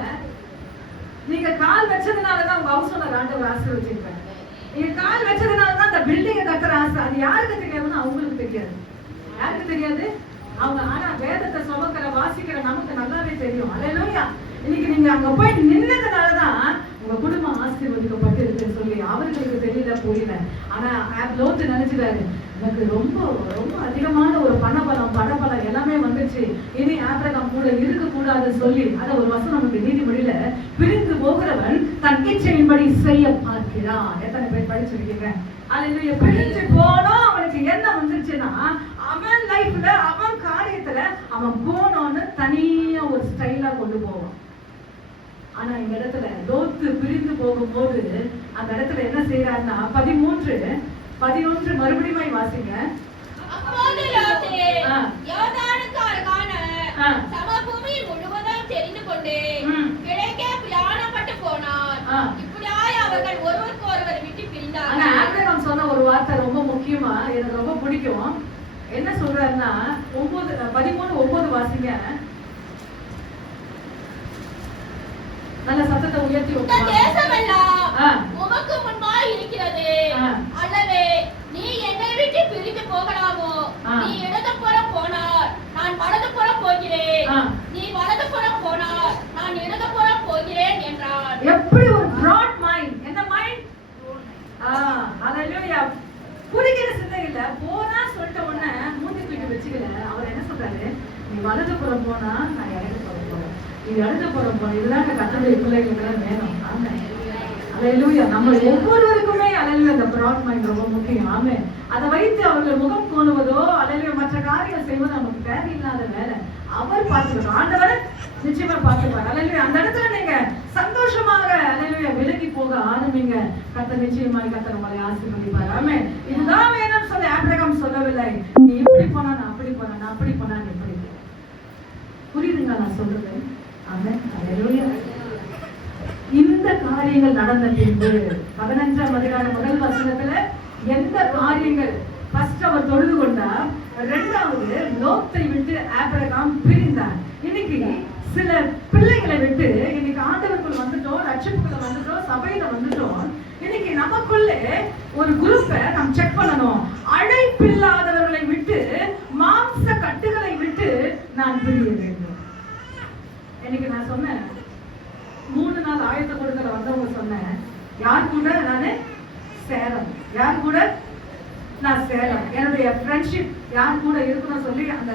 நீங்க கால் வச்சதுனாலதான் உங்க ஹவுஸ் ஓனர் ஆண்டவர் ஆசீர்வதிச்சிருப்பாங்க. நீங்க கால் வச்சதுனாலதான் அந்த பில்டிங்கை கட்டுற ஆசை. அது யாருக்கு தெரியாதுன்னு அவங்களுக்கு தெரியாது. யாருக்கு தெரியாது? அவங்க ஆனா வேதத்தை சுமக்கிற வாசிக்கிற நமக்கு நல்லாவே தெரியும். அல்லேலூயா. இன்னைக்கு நீங்க அங்க போய் நின்னதுனாலதான் உங்க குடும்பம் ஆசீர்வதிக்கப்பட்டு இருக்குன்னு சொல்லி அவர்களுக்கு தெரியல, புரியல. ஆனா லோத்து நினைச்சிட்டாரு, எனக்கு ரொம்ப ரொம்ப அதிகமான ஒரு பணபலம் எல்லாமே வந்துச்சு, இனி ஆபிரகாம் கூட இருக்க கூடாதுன்னு சொல்லி அத ஒரு வசனம் நமக்கு நீதிமொழியில, பிரிந்து போகிறவன் தன் இச்சையின்படி செய்ய பார்க்கிறான். எத்தனை பேர் படிச்சிருக்கீங்க? அல்லேலூயா. பிரிஞ்சு போனோம் அவனுக்கு என்ன வந்துருச்சுன்னா, அவன் லைஃப்ல அவன் காரியத்துல அவன் போனோன்னு தனியா ஒரு ஸ்டைலா கொண்டு போவான். ஆனா இந்த இடத்துல லோத்து பிரிந்து போகும்போது அந்த இடத்துல என்ன செய்யறாருன்னா 13:11 மறுபடியும் வாசிங்க. அப்போது லோத்து யோர்தானுக்கு அருகான சமபூமி முழுவதும் தெரிந்து கொண்டு கிழக்கே பிரயாணப்பட்டு போனார். இப்படியாய் அவர்கள் ஒருவருக்கு ஒருவர் விட்டு பிரிந்தார்கள். ஆனா ஆபிரகாம் சொன்ன ஒரு வார்த்தை ரொம்ப முக்கியமா எனக்கு ரொம்ப பிடிக்கும். என்ன சொல்றாருன்னா 13:9 வாசிங்க. நல்ல சத்தத்தை உயர்த்தி உமக்கு முன்பாய் இருக்கிறது அல்லவே, நீ என்னை விட்டு பிரிந்து போகலாமோ? நீ இடதுபுறம் போனார், நான் வலதுபுறம் போகிறேன். நீ வலதுபுறம் போனார், நான் இடதுபுறம் போகிறேன் என்றார். எப்படி ஒரு பிராட் மைண்ட்! என்ன மைண்ட்? அல்லேலூயா. புரிகிற சிந்தை இல்ல. போனா சொல்லிட்ட உடனே மூஞ்சி தூக்கி வச்சுக்கல. அவர் என்ன சொல்றாரு? நீ வலதுபுறம் போனா நான் இடதுபுறம் போறேன், இது இடதுபுறம் போறேன். இதுதான் கர்த்தருடைய பிள்ளைகளுக்கு வேணும். ஆமே, அல்லேலூயா. நம்ம ஒவ்வொருவருக்குமே அல்லேலூயா அந்த பிராட் மைண்ட் ரொம்ப முக்கியம். ஆமே, அதை வைத்து அவர்கள் முகம் கோணுவதோ அல்லேலூயா மற்ற காரியம் செய்வதோ நமக்கு தேவையில்லாத வேலை. அவர் பார்த்துக்கணும். ஆண்டவர் நிச்சயமா பார்த்துப்பார். அல்லேலூயா. அந்த இடத்துல நீங்க சந்தோஷமாக அல்லேலூயா விலகி போக ஆரம்பிங்க. கர்த்தர் நிச்சயமாய் கர்த்தர் உங்களை ஆசீர்வதிப்பார். ஆமே, இதுதான் வேணும்னு சொல்லி ஆபிரகாம் சொல்லவில்லை. நீ இப்படி போனா நான் அப்படி போனேன், நான் அப்படி போனா எப்படி. புரியுதுங்களா நான் சொல்றது? ஆமே, அல்லேலூயா. இந்த காரியங்கள் நடந்த பின்பு 15ஆம் அதிகாரம் முதல் வசனத்துல எந்த காரியங்கள் ஃபர்ஸ்ட் அவர் தொழுது கொண்டார், இரண்டாவது லோத்தை விட்டு ஆபிரகாம் பிரிந்தார். இன்னைக்கு சில பிள்ளைகளை விட்டு இன்னைக்கு ஆண்டவருக்குள் வந்துட்டோம், ரட்சிப்புக்குள்ள வந்துட்டோம், சபையில வந்துட்டோம். இன்னைக்கு நமக்குள்ளே ஒரு குரூப்பை நாம் செக் பண்ணணும். அழைப்பில்லாதவர்களை விட்டு, மாம்ச கட்டுகளை விட்டு நான் பிரிய வேண்டும். இன்னைக்கு நான் சொன்னேன் 3 நாள் ஆயத்த கொடுக்கல வந்தவங்க சொன்னேன், யார் கூட நானு சேலம், யார் கூட நான் சேலம், என்னுடைய ஃப்ரெண்ட்ஷிப் யார் கூட இருக்குன்னு சொல்லி அந்த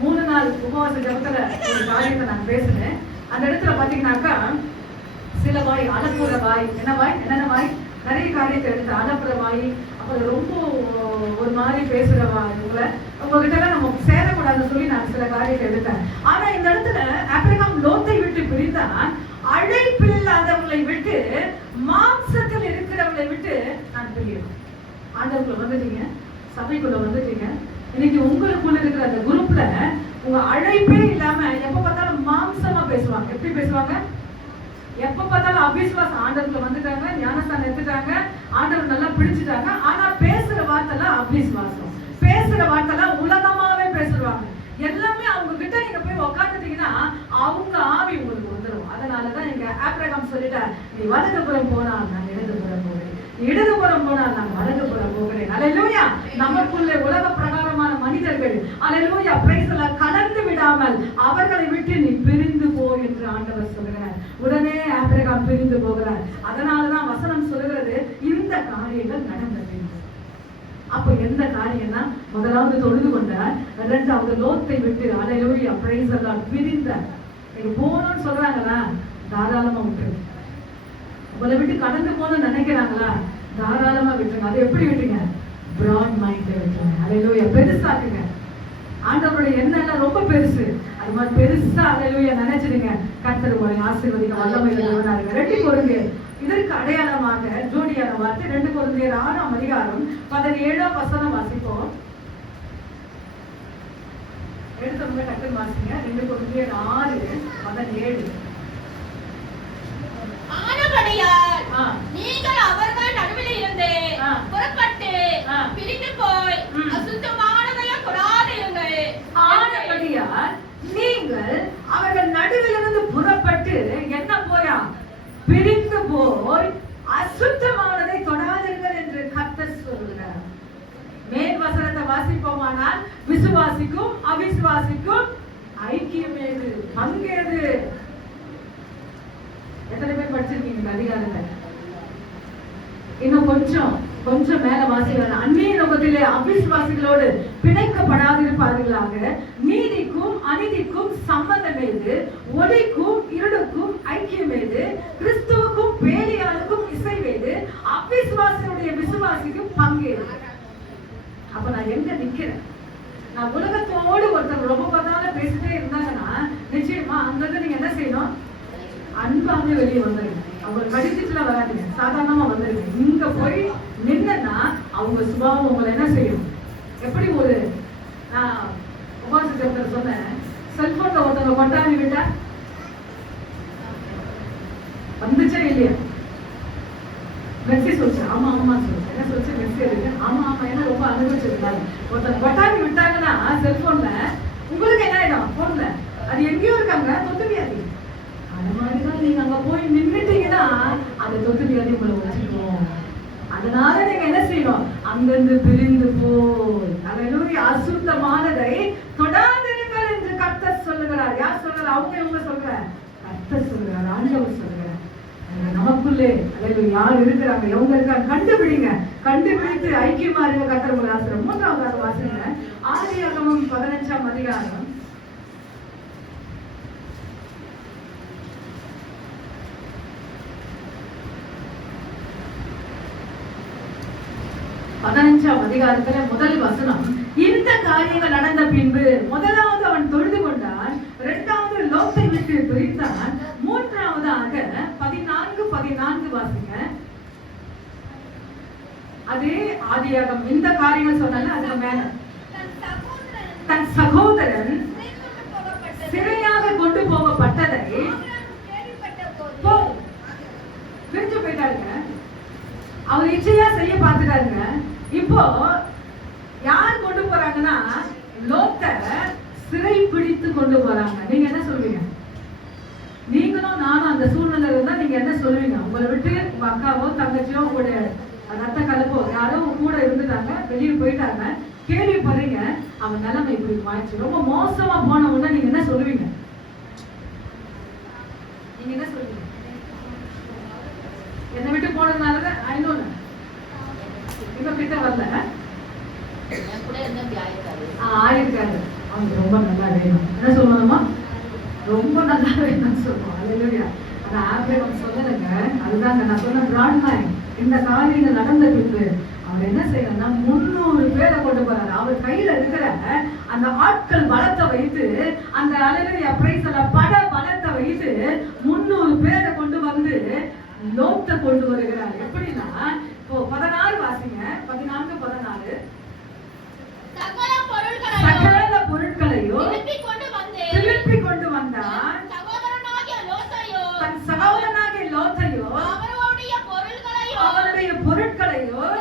3 நாள் உபவாச ஜபத்துல ஒரு காரியத்தை நான் பேசுனேன். அந்த இடத்துல பாத்தீங்கன்னாக்கா சில வாய், அலப்புற வாய், என்னென்ன வாய், நிறைய காரியத்தை எடுத்து அலப்புற வாய், அப்புறம் ரொம்ப ஒரு மாதிரி பேசுற வாய், உங்ககிட்ட எல்லாம் நம்ம சேரக்கூடாதுன்னு சொல்லி நான் சில காரியத்தை எடுத்தேன். ஆனா இந்த இடத்துல ஆபிரகாம் லோத்தை விட்டு பிரித்தான். அழைப்பில்லாதவங்களை விட்டு, மாம்சத்தில் இருக்கிறவங்களை விட்டு நான் பிரியணும். ஆண்டவர்க்குள்ள வந்துட்டீங்க, சபைக்குள்ள வந்துட்டீங்க. இன்னைக்கு உங்களுக்குள்ள இருக்கிற அந்த குரூப்ல உங்க அழைப்பே இல்லாம எப்ப பார்த்தாலும் மாம்சமா பேசுவாங்க. எப்படி பேசுவாங்க? எப்ப பார்த்தாலும் அவிசுவாசம். ஆண்டவர்க்குள்ள வந்துட்டாங்க, ஞானஸ்தானம் எடுத்துட்டாங்க, ஆண்டவர் நல்லா பிடிச்சிட்டாங்க. ஆனா பேசுற வார்த்தைலாம் அவிசுவாசம், பேசுற வார்த்தைலாம் உலகமாவே பேசுவாங்க. எல்லாமே அவங்க கிட்ட நீங்க போய் உட்காந்துட்டீங்கன்னா அவங்க ஆவி உங்களுக்கு வந்துடும். அதனாலதான் இங்க ஆபிரகாம் சொல்லிட்டார், நீ வலதுபுறம் போனா நான் இடதுபுறம் போகிறேன், இடதுபுறம் போனால் நான் வலதுபுறம் போகிறேன். அல்லேலூயா. நமக்குள்ளே உலக பிரகாரமான மனிதர்கள் அல்லேலூயா பிரைஸ் எல்லாம் கலந்து விடாமல் அவர்களை விட்டு நீ பிரிந்து போ என்று ஆண்டவர் சொல்கிறார். உடனே ஆபிரகாம் பிரிந்து போகிறார். அதனாலதான் வசனம் சொல்கிறது, இந்த காரியங்கள் நடந்தது. அப்ப எந்த காரியம்னா முதலாவது தொழுது கொண்டார், இரண்டாவது லோத்தை விட்டு அல்லேலூயா பிரைஸ் தி லார்ட் பிரிந்தார். நீங்க போகணும்னு சொல்றாங்களா, தாராளமா விட்டுருங்க. உங்களை விட்டு கடந்து போகணும்னு நினைக்கிறாங்களா, தாராளமா விட்டுருங்க. அது எப்படி விட்டுருங்க? பிராட் மைண்ட்ல விட்டுருங்க. அல்லேலூயா பெருசாக்குங்க. ஆண்டவருடைய எண்ணம் எல்லாம் ரொம்ப பெருசு. அது மாதிரி பெருசா அல்லேலூயா நினைச்சிடுங்க. கர்த்தர் உங்களை ஆசீர்வதிக்க வல்லமை உள்ளவராக. 2 கொரிந்தியர் இதற்கு அடையாளமாக ஜோடியான வார்த்தை 2 கொரிந்தியர் 6ஆம் அதிகாரம் 17ஆம் வசனம் வாசிப்போம். எடுத்தவங்க டக்குன்னு வாசிங்க. 2 கொரிந்தியர் 6:17. ஆனபடியால் நீங்கள் அவர்கள் நடுவில் இருந்து புறப்பட்டு பிரிந்து போய் அசுத்தமானதையும் தொடாதிருங்கள். ஆனபடியால் நீங்கள் அவர்கள் நடுவிலிருந்து புறப்பட்டு என்ன போயா பிரிந்து போய் அசுத்தமானதை தொடாதீர்கள் என்று கர்த்தர் சொல்கிறார். மேல் வசனத்தை வாசிப்போமானால் விசுவாசிக்கும் அவிசுவாசிக்கும் ஐக்கியம் ஏது, பங்கேது. எத்தனை பேர் படிச்சிருக்கீங்க அதிகாரத்தை? இன்னும் கொஞ்சம் மேல வாசிக்கலாம். அந்நிய நோக்கத்திலே அவிசுவாசிகளோடு பிணைக்கப்படாதிருப்பார்களாக. நீதிக்கும் அநீதிக்கும் சம்பந்தம் ஏது, ஒளிக்கும் இருளுக்கும் ஐக்கியம் ஏது, கிறிஸ்துவுக்கும் பேலியாளுக்கும் இசைவேது, அவிசுவாசியுடைய விசுவாசிக்கும் பங்கேது. அப்ப நான் எங்க நிக்கிறேன்? நான் உலகத்தோடு ஒருத்தர் ரொம்ப பார்த்தாலும் பேசிட்டே இருந்தாங்கன்னா நிச்சயமா அங்கிருந்து நீங்க என்ன செய்யணும்? அன்பாவே வெளியே வந்துருங்க. அவங்க கடிச்சிட்டுல வராதுங்க, சாதாரணமா வந்துருங்க. இங்க போய் நின்னா அவங்க சுபாவம் உங்களை என்ன செய்யும்? எப்படி ஒரு நான் உபாசத்தில் சொன்னேன், செல்போன்ல ஒருத்தவங்க கொட்டாமி விட்டா வந்துச்சா இல்லையா? மெசேஜ் சொல்லிச்சு, ஆமா சொல்லிச்சு. என்ன சொல்லிச்சு? மெசேஜ் இருக்கு. ஆமா ஏன்னா ரொம்ப அனுபவிச்சிருந்தாங்க. ஒருத்தவங்க கொட்டாமி விட்டாங்கன்னா செல்போன்ல உங்களுக்கு என்ன ஆயிடும்? போன்ல அது எங்கேயோ இருக்காங்க, தொத்து வியாதி. அது மாதிரிதான் நீங்க அங்க போய் நின்றுட்டீங்கன்னா அந்த தொத்து வியாதி உங்களை வச்சுக்கணும். அதனால நீங்க என்ன செய்யணும்? அங்கிருந்து பிரிந்து போய் அல்லேலூயா அசுத்தமானதை தொடாதிருங்கள் என்று கர்த்தர் சொல்லுகிறார். யார் சொல்றார்? அவங்க சொல்றார். கர்த்தர் சொல்றார், ஆண்டவர் சொல்றார். நமக்குள்ளே அல்லேலூயா யார் இருக்கிறாங்க, எவங்க இருக்காங்க கண்டுபிடிங்க. கண்டுபிடித்து ஐக்கியமா இருங்க. கர்த்தர் உங்களை ஆசீர்வதிப்பார். 3வது வாசிங்க. ஆதியாகமம் 15ஆம் அதிகாரம் 15ஆம் அதிகாரத்துல முதல் வசனம். இந்த காரியங்கள் நடந்த பின்பு முதலாவது அவன் தொழுது கொண்டான், இரண்டாவது லோத்தை விட்டு பிரித்தான், மூன்றாவதாக 14 வாசிங்க. அதே ஆதியாகம் இந்த காரியங்கள் சொன்னால அதுல மேல தன் சகோதரன் சிறையாக கொண்டு போகப்பட்டதை பிரிஞ்சு போயிட்டாருங்க. அவர் இச்சையா செய்ய பார்த்துட்டாருங்க. இப்போ யார் கொண்டு போறாங்கன்னா லோத்தை சிறை பிடித்து கொண்டு போறாங்க. நீங்க என்ன சொல்வீங்க? நீங்களும் நானும் அந்த சூழ்நிலை இருந்தா நீங்க என்ன சொல்லுவீங்க? உங்களை விட்டு உங்க அக்காவோ தங்கச்சியோ உங்களுடைய ரத்த கலப்போ யாரோ கூட இருந்துட்டாங்க, வெளியே போயிட்டாங்க, கேள்விப்படுறீங்க அவன் நிலைமை இப்படி மாறிச்சு, ரொம்ப மோசமா போன உடனே நீங்க என்ன சொல்லுவீங்க? நீங்க என்ன சொல்லுவீங்க? என்னை விட்டு போனதுனாலதான் ஐநூறு இன்னும் கிட்ட வரல ஆயிருக்காரு. அவங்க ரொம்ப நல்லா வேணும். என்ன சொல்லுவாங்கம்மா? ரொம்ப நல்லா வேணும்னு சொல்லுவோம். அல்லேலூயா. அந்த ஆப்பே நம்ம சொல்லலைங்க. அதுதாங்க நான் சொன்ன பிராட் மைண்ட். இந்த காரியங்கள் நடந்த பின்பு அவர் என்ன செய்யணும்னா 300 பேரை கொண்டு போறாரு. அவர் கையில இருக்கிற அந்த ஆட்கள் பலத்தை வைத்து, அந்த அல்லேலூயா பிரைஸ்ல பட பலத்தை வைத்து 300 பேரை கொண்டு வந்து லோத்தை கொண்டு வருகிறார். எப்படின்னா இப்போ 16 வாசிங்க. 14 சகல பொருட்களையும் திருப்பி கொண்டு வந்தான். தன் சகோதரனாகிய லோத்தையோ அவருடைய பொருட்களையும்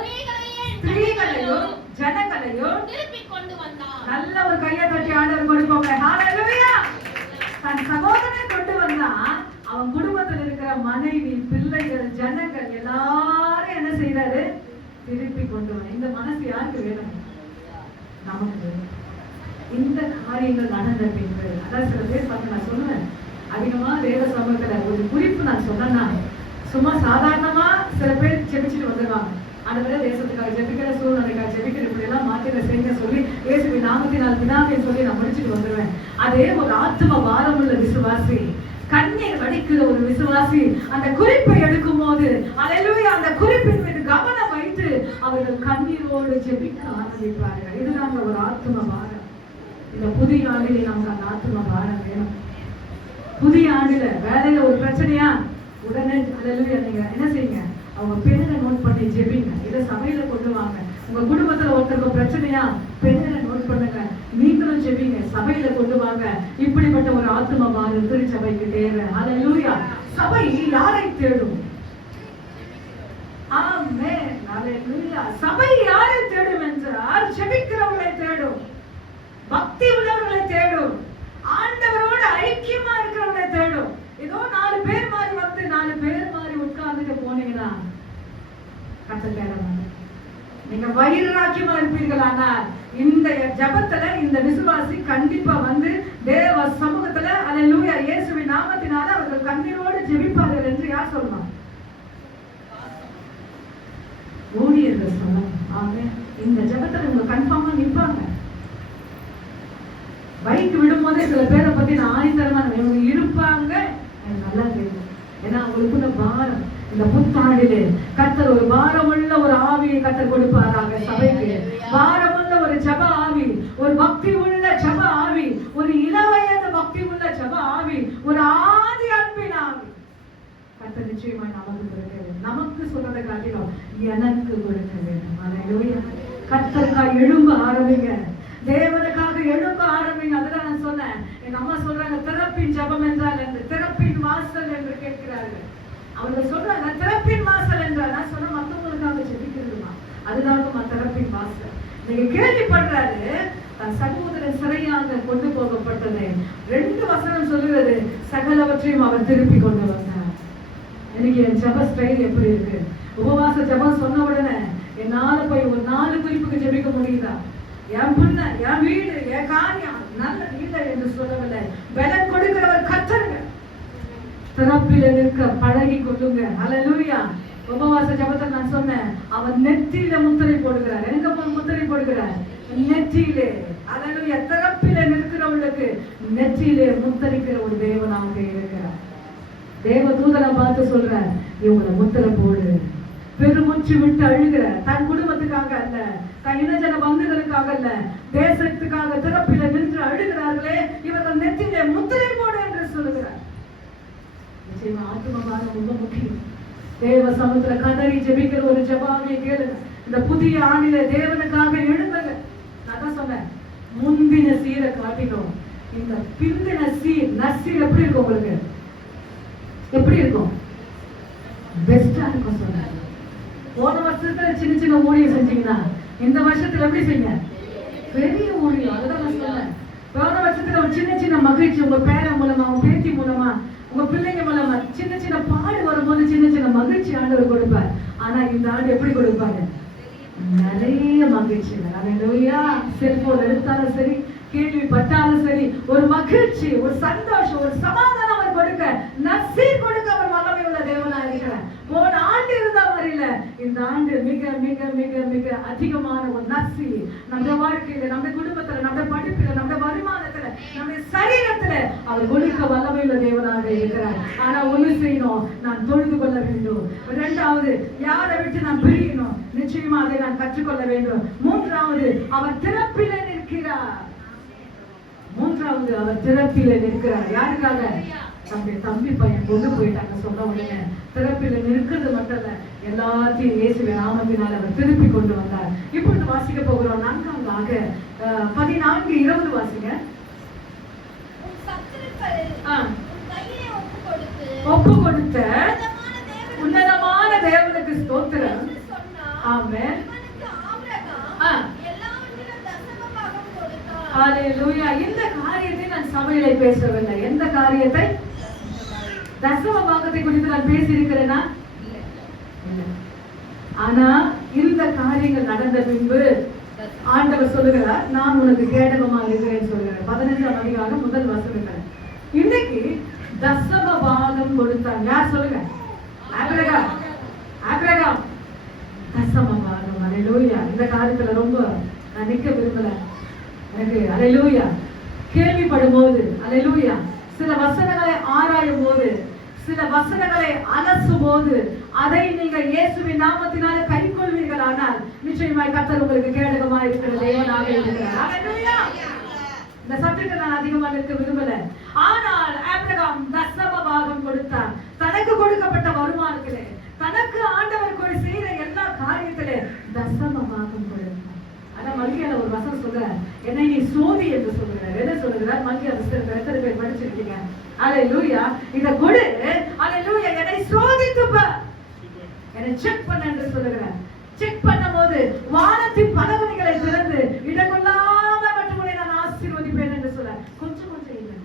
ஸ்திரீகளையும் ஜனங்களையும் திருப்பி கொண்டு வந்தான். நல்ல ஒரு கையை தட்டி ஆண்டவர் கொடுப்போங்க. ஹல்லேலூயா. தன் சகோதரனை கொண்டு வந்தான். அவன் குடும்பத்தில் இருக்கிற மனைவி, பிள்ளைகள், ஜனங்கள் எல்லாரும் என்ன செய்யறாரு? திருப்பி கொண்டு வர. இந்த மனசு யாருக்கு வேணும்? நமக்கு. இந்த காரியங்கள் நடந்த பின்பு அதான் சில பேர் பார்த்து நான் சொல்லுவேன், அதிகமா வேத சமூகத்துல ஒரு குறிப்பு நான் சொன்னேன்னா சும்மா சாதாரணமா சில பேர் செபிச்சுட்டு வந்துடுவாங்க. ஆண்டவரே தேசத்துக்காக ஜெபிக்கிற, சூழ்நிலைக்காக ஜெபிக்கிற, இப்படி எல்லாம் மாத்திர செய்ய சொல்லி இயேசுவின் நாமத்தினால் பிதாவே சொல்லி நான் முடிச்சுட்டு வந்துடுவேன். அதே ஒரு ஆத்ம பாரமுள்ள விசுவாசி, கண்ணீர் வடிக்கிற ஒரு விசுவாசி அந்த குறிப்பை எடுக்கும் போது அல்லேலூயா அந்த குறிப்பின் மீது கவனம் வைத்து அவர்கள் கண்ணீரோடு ஜெபிக்க ஆரம்பிப்பார்கள். இதுதான் ஒரு ஆத்ம பாரம். இந்த புதிய ஆண்டிலே நமக்கு அந்த ஆத்ம பாரம் வேணும். புதிய ஆண்டுல வேலையில ஒரு பிரச்சனையா உடனே அல்லேலூயா நீங்க என்ன செய்யுங்க, அவங்க பேரை நோட் பண்ணி ஜெபிங்க. இதை சபையில கொண்டு வாங்க. உங்க குடும்பத்துல ஒருத்தருக்கு பிரச்சனையா பேரை நோட் பண்ணுங்க, நீங்களும் ஜெபிங்க, சபையில கொண்டு வாங்க. இப்படிப்பட்ட ஒரு ஆத்ம பாரம் திருச்சபைக்கு தேவை. அல்லேலூயா. சபை யாரை தேடும்? ஆமென். அல்லேலூயா. சபை யாரை தேடும் என்றால் ஜெபிக்கிறவர்களை தேடும், பக்தி உள்ளவர்களை தேடும், ஆண்டவரோட ஐக்கியமா இருக்கிறவர்களை தேடும். ஏதோ 4 பேர் மாதிரி வந்து 4 பேர் மாதிரி உட்கார்ந்துட்டு போனீங்கன்னா கர்த்தர் தேட மாட்டார். நீங்க வைராக்கியமா இருப்பீர்கள். ஆனால் இந்த ஜெபத்துல இந்த விசுவாசி கண்டிப்பா வந்து தேவ சமூகத்துல அல்லேலூயா இயேசுவின் நாமத்தினால அவர்கள் கண்ணீரோடு ஜெபிப்பார்கள் என்று யார் சொல்லணும்? ஊழியர்கள் சொல்லணும். ஆமென். இந்த ஜெபத்துல உங்க கன்ஃபார்மா நிப்பாங்க. பைக் விடும்போதே சில பேரை பத்தி நான் ஆணித்தரமா இவங்க இருப்பாங்க எனக்கு நல்லா தெரியும். ஏன்னா அவங்களுக்குள்ள பாரம். இந்த புத்தாண்டிலே கர்த்தர் ஒரு பாரமுள்ள ஒரு ஆவியை கர்த்தர் கொடுப்பாராங்க சபைக்கு. பாரமுள்ள ஒரு ஜெப ஆவி, ஒரு பக்தி உள்ள ஜெப ஆவி, ஒரு இளவயது பக்தி உள்ள ஜெப ஆவி, ஒரு ஆதி அன்பின் ஆவி கர்த்தர் நிச்சயமா நமக்கு கொடுக்க வேண்டும். நமக்கு சொல்றதை காட்டிலும் எனக்கு கொடுக்க வேண்டும். அல்லேலூயா. கர்த்தருக்காக எழும்ப ஆரம்பிங்க, தேவனுக்காக எழும்ப ஆரம்பிங்க. அதுதான் நான் சொன்னேன். எங்க அம்மா சொல்றாங்க திறப்பின் ஜெபம் என்றால் என்று, திறப்பின் வாசல் என்று கேட்கிறார்கள். அவர்கள் சொல்றாங்க திறப்பின் வாசல் என்றால், நான் சொன்ன மற்றவங்களுக்காக ஜெபிக்கிறதுமா, அதுதான்மா திறப்பின் வாசல். நீங்க கேள்விப்படுறாரு சகோதரன் சிறையாக கொண்டு போகப்பட்டது. 2 வசனம் சொல்லுகிறது, சகலவற்றையும் அவர் திருப்பி கொண்டு வந்தார். எனக்கு என் ஜெப ஸ்டைல் எப்படி இருக்கு? உபவாச ஜெபம் சொன்ன உடனே என்னால போய் ஒரு 4 குறிப்புக்கு ஜெபிக்க முடியுதா? என் பிள்ளை, என் வீடு, என் காரியம் நல்ல இல்லை என்று சொல்லவில்லை. பலன் கொடுக்கிறவர் கர்த்தருங்க. திறப்பில நிற்க பழகி கொள்ளுங்க. அல்லேலூயா. உபவாச ஜெபத்தை நான் சொன்னேன், அவர் நெற்றியில முத்திரை போடுகிறார். எங்க முத்திரை போடுகிறார்? நெற்றியிலே. அல்லேலூயா. திறப்பில நிற்கிறவர்களுக்கு நெற்றியிலே முத்திரிக்கிற ஒரு தேவனாக இருக்கிறார். தேவ தூதனை பார்த்து சொல்றார், இவங்களை முத்திரை போடு. பெருமூச்சு விட்டு அழுகிற, தன் குடும்பத்துக்காக அல்ல, தன் இனஜன பந்துகளுக்காக அல்ல, தேசத்துக்காக திறப்பில நின்று அழுகிறார்களே, இவர்கள் நெற்றியிலே முத்திரை போடு என்று சொல்லுகிறார். நிச்சயமா ஆத்ம பாரம் ரொம்ப முக்கியம். தேவ சமூகத்துல கதறி ஜெபிக்கிற ஒரு ஜெபாவியை கேளுங்க. இந்த புதிய ஆண்டில தேவனுக்காக எழுந்துங்க. நான் தான் சொன்னேன், முந்தின சீரை காட்டினோம், இந்த பிந்தின சீர் நசீர் எப்படி இருக்கும்? உங்களுக்கு எப்படி இருக்கும்? பெஸ்டா இருக்கும் சொன்னேன். போன வருஷத்துல சின்ன சின்ன ஊழியம் செஞ்சீங்கன்னா இந்த வருஷத்துல எப்படி செய்யுங்க? பெரிய ஊழியம். அதுதான் நான் சொன்னேன். போன வருஷத்துல ஒரு சின்ன சின்ன மகிழ்ச்சி உங்க பேரன் மூலமா, உங்க பேத்தி மூலமா, உங்க பிள்ளைங்க மூலமா சின்ன சின்ன பாடு வரும்போது சின்ன சின்ன மகிழ்ச்சி ஆண்டவர் கொடுப்பார். ஆனா இந்த ஆண்டு எப்படி கொடுப்பாரு? நிறைய மகிழ்ச்சி. அல்லேலூயா. செல்போன் எடுத்தாலும் சரி, கேள்விப்பட்டாலும் சரி, ஒரு மகிழ்ச்சி, ஒரு சந்தோஷம், ஒரு சமாதானம் அவர் கொடுக்க, நசீர் கொடுக்க அவர் வல்லமை உள்ள தேவனா இருக்கிறார். போன ஆண்டு இருந்த மாதிரி இல்ல, இந்த ஆண்டு மிக மிக மிக மிக அதிகமான ஒரு நசீர் நம்ம வாழ்க்கையில, நம்ம குடும்பத்துல, நம்ம படிப்புல, நம்ம வருமானத்துல, நம்ம சரீரத்துல அவர் கொடுக்க வல்லமை உள்ள தேவனாக இருக்கிறார். ஆனா ஒண்ணு செய்யணும், நான் தொழுது கொள்ள வேண்டும். 2வது, யாரை விட்டு நான் பிரியணும், நிச்சயமா அதை நான் கற்றுக்கொள்ள வேண்டும். 3வது, அவர் திறப்பிலே நிற்கிறார். 3வது, அவர் திறப்பிலே நிற்கிறார். யாருக்காக? தம்பி தம்பி பையன் கொண்டு போயிட்டாங்க சொன்ன உடனே திறப்பில நிற்கிறது மட்டும் இல்ல, எல்லாத்தையும் இயேசுவின் நாமத்தினால் அவர் திருப்பி கொண்டு வந்தார். இப்பொழுது வாசிக்க போகிறோம் 4வது 14:20 வாசிங்க. ஒப்பு கொடுத்த உன்னதமான தேவனுக்கு ஸ்தோத்திரம். ஆமென். ஹல்லேலூயா. இந்த காரியத்தை நான் சபையிலே பேசவில்லை. எந்த காரியத்தை? தசம பாகத்தை குறித்து நான் பேசியிருக்கிறேனா? ஆனா இந்த காரியங்கள் நடந்த பின்பு ஆண்டவர் சொல்லுகிறார், நான் உனக்கு கேடகமா இருக்கிறேன்னு சொல்லுகிறார். 15ஆம் அதிகாரம் 1 வசனம். இன்னைக்கு தசம பாகம் கொடுத்தார். யார் சொல்லுங்க? ஆபிரகாம். ஆபிரகாம் தசம அல்லேலூயா. இந்த காரியத்துல ரொம்ப நான் நிக்க விரும்பல. எனக்கு அல்லேலூயா கேள்விப்படும் போது, அல்லேலூயா சில வசனங்களை ஆராயும் போது, சில வசனங்களை அலசும் போது, அதை நீங்க இயேசுவின் நாமத்தினால கைக்கொள்வீர்களானால் நிச்சயமாய் கர்த்தர் உங்களுக்கு கேடகமாய் இருக்கிற தேவனாக இருக்கிறார். அல்லேலூயா. இந்த சப்ஜெக்ட் நான் அதிகமா நிற்க விரும்பல. ஆனால் ஆபிரகாம் தசம பாகம் கொடுத்தார். தனக்கு கொடுக்கப்பட்ட வருமானத்திலே, தனக்கு ஆண்டவர் செய்த எல்லா காரியத்திலே தசம பாகம் கொடுத்தார். ஆனா மல்கியால ஒரு வசனம் சொல்ற, என்னை நீ சோதி என்று சொல்லுகிறார். என்ன சொல்லுகிறார்? மல்கியா புத்தகத்தை எத்தனை பேர் படிச்சிருக்கீங்க? அல்லேலூயா. இத கொடு, அல்லேலூயா, என்னை சோதித்து பார், என்னை செக் பண்ண என்று சொல்லுகிறார். செக் பண்ணும்போது வானத்தின் பலகணிகளை திறந்து இடங்கொள்ளாம மட்டுமே நான் ஆசீர்வதிப்பேன் என்று சொல்ல, கொஞ்சம் கொஞ்சம் இல்லை,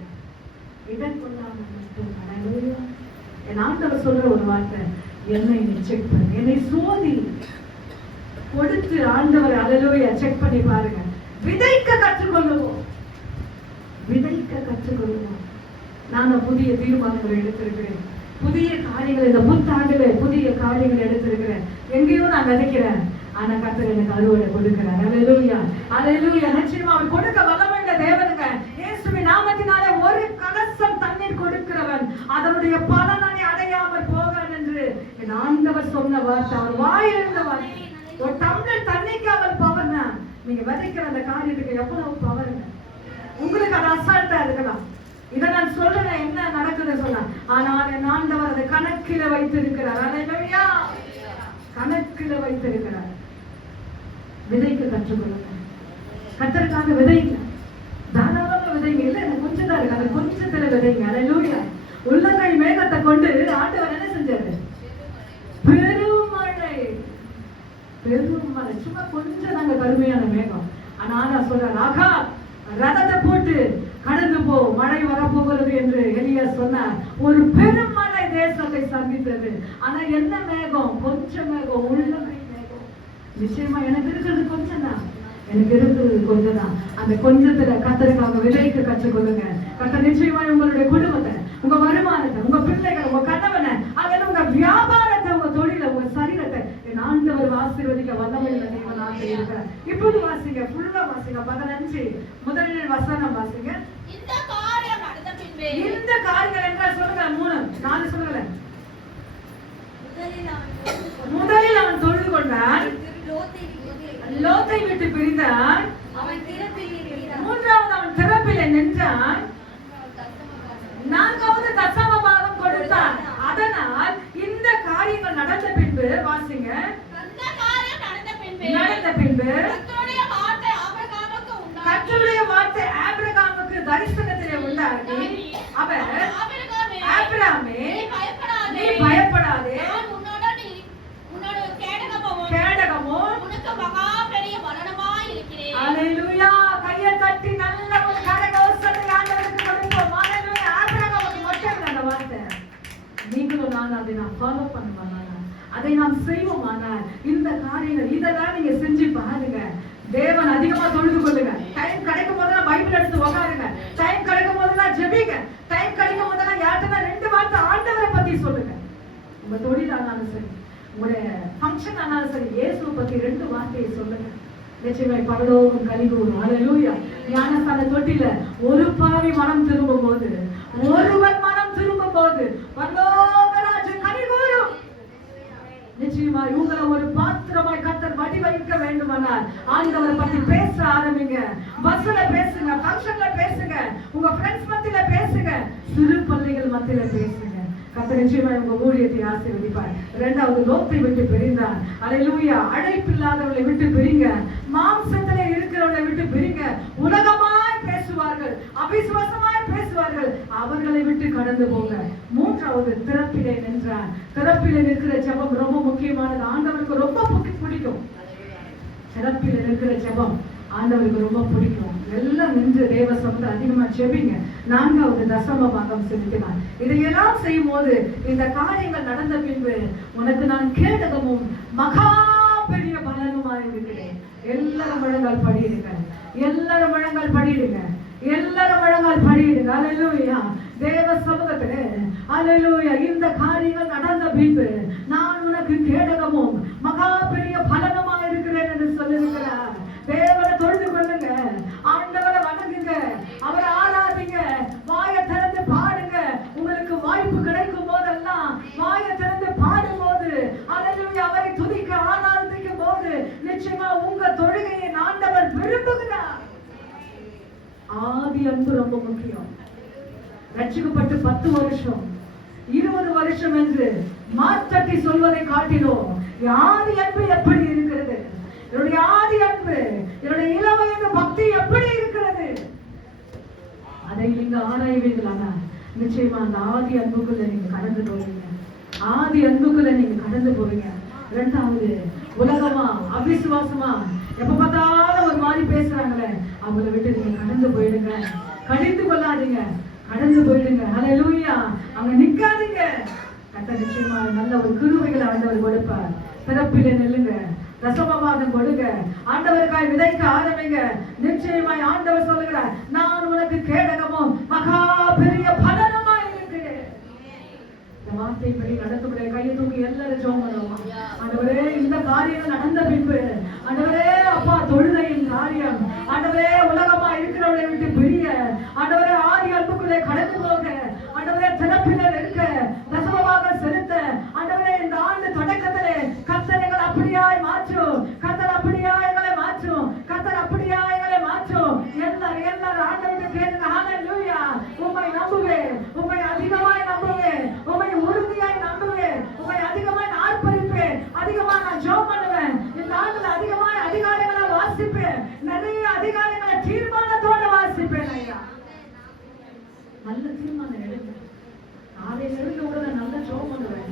இடங்கொள்ளாம மட்டும். அல்லேலூயா. என் ஆண்டவர் சொல்ற ஒரு வார்த்தை, என்னை நீ செக் பண்ணு, என்னை சோதி. கொடுத்து ஆண்டவர் அல்லேலூயா செக் பண்ணி பாருங்க. விதைக்க கற்றுக்கொள்ளுவோம், விதைக்க கற்றுக்கொள்ளுவோம். நான் புதிய தீர்மானங்களை எடுத்திருக்கிறேன், புதிய காரியங்கள் இந்த புத்தாண்டுல புதிய காரியங்கள் எடுத்திருக்கிறேன். எங்கேயோ நான் விதைக்கிறேன், ஆனா கர்த்தர் எனக்கு அறுவடை கொடுக்கிறார். அல்லேலூயா, அல்லேலூயா. நிச்சயமா அவர் கொடுக்க வல்லமையுள்ள தேவனுங்க. இயேசுவின் நாமத்தினாலே ஒரு கலசம் தண்ணீர் கொடுக்கிறவன் அதனுடைய பலனை அடையாமல் போவான் என்று என் ஆண்டவர் சொன்ன வார்த்தை, அவர் வாயிலிருந்த வார்த்தை. ஒரு டம்ளர் தண்ணிக்கு அவர் பவர்னா, நீங்க விதைக்கிற அந்த காரியத்துக்கு எவ்வளவு பவருங்க. உங்களுக்கு அது அசால்ட்டா இருக்கலாம். இதை நான் சொல்றேன், என்ன நடக்குது சொல்ல, ஆனால் என் ஆண்டவர் அதை கணக்கில வைத்திருக்கிறார். அல்லேலூயா. கணக்கில வைத்திருக்கிறார். விதைக்க கற்றுக்கொள்ளுங்க. கர்த்தருக்காக விதைங்க, தாராளமா விதைங்க. இல்ல எனக்கு கொஞ்சம் தான் இருக்கு, அந்த கொஞ்சத்துல விதைங்க. அல்லேலூயா. உள்ளங்கை மேகத்தை கொண்டு ஆண்டவர் என்ன செஞ்சாரு? பெருமழை, பெருமழை. சும்மா கொஞ்சம் நாங்க கருமையான மேகம். ஆனா நான் சொல்றேன், ஆகா ரதத்தை போட்டு கடந்து போ, மழை வரப்போகிறது என்று எலியா சொன்னார். ஒரு பெருமழை தேசத்தை சந்தித்தது. ஆனா என்ன மேகம்? கொஞ்சம் மேகம், உள்ளங்கை மேகம். நிச்சயமா எனக்கு இருக்கிறது கொஞ்சம் தான், எனக்கு இருக்கிறது கொஞ்சம் தான். அந்த கொஞ்சத்துல கர்த்தருக்காக விதைக்க கற்றுக்கொள்ளுங்க. கர்த்தர் நிச்சயமா உங்களுடைய குடும்பத்தை, உங்க வருமானத்தை, உங்க பிள்ளைகளை, உங்க கணவனை, அல்லது உங்க வியாபாரத்தை, உங்க தொழிலை, உங்க சரீரத்தை என் ஆண்டவர் ஆசீர்வதிக்க வல்லமையுள்ள தேவனாக இருக்கிறார். இப்போது வாசிங்க, ஃபுல்லா வாசிங்க. 15 முதலில் வசனம் வாசிங்க. இந்த காரியம் நடந்த பின்பு, இந்த காரியங்கள் என்றால் சொல்லுங்க, 3 4 சொல்லுங்க. முதலில் அவன் தொழுது கொண்டான், லோத்தை விட்டு பிரிந்தான், மூன்றாவது அவன் திறப்பிலே நின்றான், நான்காவது தசம பாகம் கொடுத்தான். அதனால் இந்த காரியங்கள் நடந்த பின்பு வாசிங்க. அந்த காரியம் நடந்த பின்பு, கர்த்தருடைய வார்த்தை ஆபிரகாமுக்கு தரிசனத்திலே உண்டாகி, அவர் ஆபிரகாமே நீ பயப்படாதே, உன்னோட கேடகமும் உனக்கு மகா பெரிய பலனமாய் இருக்கிறேன். அல்லேலூயா. கையை தட்டி நல்ல ஒரு கரகோஷத்தை ஆண்டவருக்கு கொடுப்போம். அல்லேலூயா. ஆபிரகாமுக்கு மட்டும் அந்த வார்த்தை, நீங்களும் நான் அதை நான் ஃபாலோ பண்ணுவாங்க, அதை நாம் செய்வோம். ஆனால் இந்த காரியங்கள் இதெல்லாம் நீங்க செஞ்சு பாருங்க. தேவன் அதிகமா தொழுது கொள்ளுங்க. டைம் கிடைக்கும் போதெல்லாம் பைபிள் எடுத்து உட்காருங்க. டைம் கிடைக்கும் போதெல்லாம் ஜெபிங்க. டைம் கிடைக்கும் போதெல்லாம் யார்கிட்ட 2 வார்த்தை ஆண்டவரை பத்தி சொல்லுங்க. உங்க தொழில் ஆனாலும் சரி, உங்களுடைய ஃபங்க்ஷன் ஆனாலும் சரி, இயேசுவை பத்தி 2 வார்த்தையை சொல்லுங்க. நிச்சயமாய் பரலோகம் கலிகூரும். அல்லேலூயா. ஞானஸ்தான தொட்டில ஒரு பாவி மனம் திரும்பும் போது, ஒருவன் மனம் திரும்பும் போது பரலோக ராஜ்யம் கலிகூரும். நிச்சயமா இவங்களை ஒரு பாத்திரமாய் கர்த்தர் வடிவமைக்க வேண்டுமானால் ஆண்டவரை பத்தி பேச ஆரம்பிங்க. பஸ்ல பேசுங்க, ஃபங்க்ஷன்ல பேசுங்க, உங்க ஃப்ரெண்ட்ஸ் மத்தியில பேசுங்க, சிறு பிள்ளைகள் மத்தியில பேசுங்க. கர்த்தர் நிச்சயமா உங்க ஊழியத்தை ஆசீர்வதிப்பார். 2வது லோத்தை விட்டு பிரிந்தான். அல்லேலூயா. அழைப்பில்லாதவர்களை விட்டு பிரிங்க, மாம்சத்திலே இருக்கிறவர்களை விட்டு பிரிங்க. உலகமாய் பேசுவார்கள், அவிசுவாசமாய் பேசுவார்கள், அவர்களை விட்டு கடந்து போங்க. 3வது திறப்பிலே நின்றான். திறப்பிலே நிற்கிற ஜெபம் ரொம்ப முக்கியமானது. ஆண்டவருக்கு ரொம்ப பிடிக்கும். திறப்பிலே நிற்கிற ஜெபம் ஆண்டவருக்கு ரொம்ப பிடிக்கும். எல்லாம் நின்று தேவ சமூகத்தை அதிகமா ஜெபிங்க. 4வது தசம பாகம் செலுத்தினார். இதையெல்லாம் செய்யும் போது இந்த காரியங்கள் நடந்த பின்பு உனக்கு நான் கேடகமும் மகா பெரிய பலனுமாய் இருக்கிறேன். எல்லாரும் முழங்கால் படியிடுங்க, எல்லாரும் முழங்கால் படியிடுங்க, எல்லாரும் முழங்கால் படியிடுங்க. அல்லேலூயா. தேவ சமூகத்திலே அல்லேலூயா. இந்த காரியங்கள் நடந்த பின்பு நான் உனக்கு கேடகமும் மகா பெரிய பலனுமாய் இருக்கிறேன் ஆதி அன்பு ரொம்ப முக்கியம். ரட்சிக்கப்பட்டு 10 வருஷம் 20 வருஷம் என்று மாற்றத்தை சொல்வதை காட்டினோம். ஆதி அன்பு எப்படி இருக்கிறது? என்னுடைய ஆதி அன்பு, என்னுடைய இளவயது பக்தி எப்படி இருக்கிறது? அதை நீங்க ஆராய்வீங்களானா நிச்சயமா அந்த ஆதி அன்புக்குள்ள நீங்க கடந்து போவீங்க. ஆதி அன்புக்குள்ள நீங்க கடந்து போவீங்க. இரண்டாவது, உலகமா அவிசுவாசமா எப்ப பார்த்தாலும் ஒரு மாதிரி பேசுறாங்களே, அவங்கள விட்டு நீங்க கடந்து போயிடுங்க. கடிந்து கொள்ளாதீங்க, கடந்து போயிடுங்க. ஹல்லேலூயா. அவங்க நிக்காதீங்க. கர்த்தர் நிச்சயமா நல்ல ஒரு கிருபைகளை ஆண்டவர் கொடுப்பார். பிறப்பிலே நில்லுங்க, தசமபாகம் கொடுங்க, ஆண்டவருக்காய் விதைக்க ஆரம்பிங்க. நிச்சயமாய் ஆண்டவர் சொல்லுகிறார், நான் உனக்கு கேடகமும் மகா பெரிய பலனுமா இருக்கிறேன். இந்த வார்த்தைப்படி நடக்கக்கூடிய கையை தூக்கி எல்லாரும் ஜெபம் பண்ணுவோம். ஆண்டவரே, இந்த காரியம் நடந்த பின்பு ஆண்டவரே அப்பா, தொழுகையின் காரியம் ஆண்டவரே, உலகமா இருக்கிறவளை விட்டு பிரிய ஆண்டவரே, ஆதி அன்புக்குள்ளே கடந்து போக ஆண்டவரே, திறப்பினர் இருக்க, தசமபாகம் செலுத்த ஆண்டவரே, இந்த ஆண்டு தொடக்கத்திலே கர்த்தர் எங்களை அப்படியாய் மாற்றும். கர்த்தர் அப்படியாய் எங்களை மாற்றும். கர்த்தர் அப்படியாய் எங்களை மாற்றும். எல்லாரும் ஆண்டவரை கேளுங்க. ஹல்லேலூயா. உம்மை நம்புவேன், உம்மை அதிகமாய் நம்புவேன், உம்மை உறுதியாய் நம்புவேன், உம்மை அதிகமாய் ஆர்ப்பரிப்பேன், அதிகமா நான் ஜெபம் பண்ணுவேன். இந்த ஆண்டுல அதிகமாய் அதிகாரங்களை வாசிப்பேன், நிறைய அதிகாரங்களை தீர்மானத்தோட வாசிப்பேன். ஐயா, நல்ல தீர்மானம் எடுங்க. காலையில இருந்து கூட நல்ல ஜெபம் பண்ணுவேன்,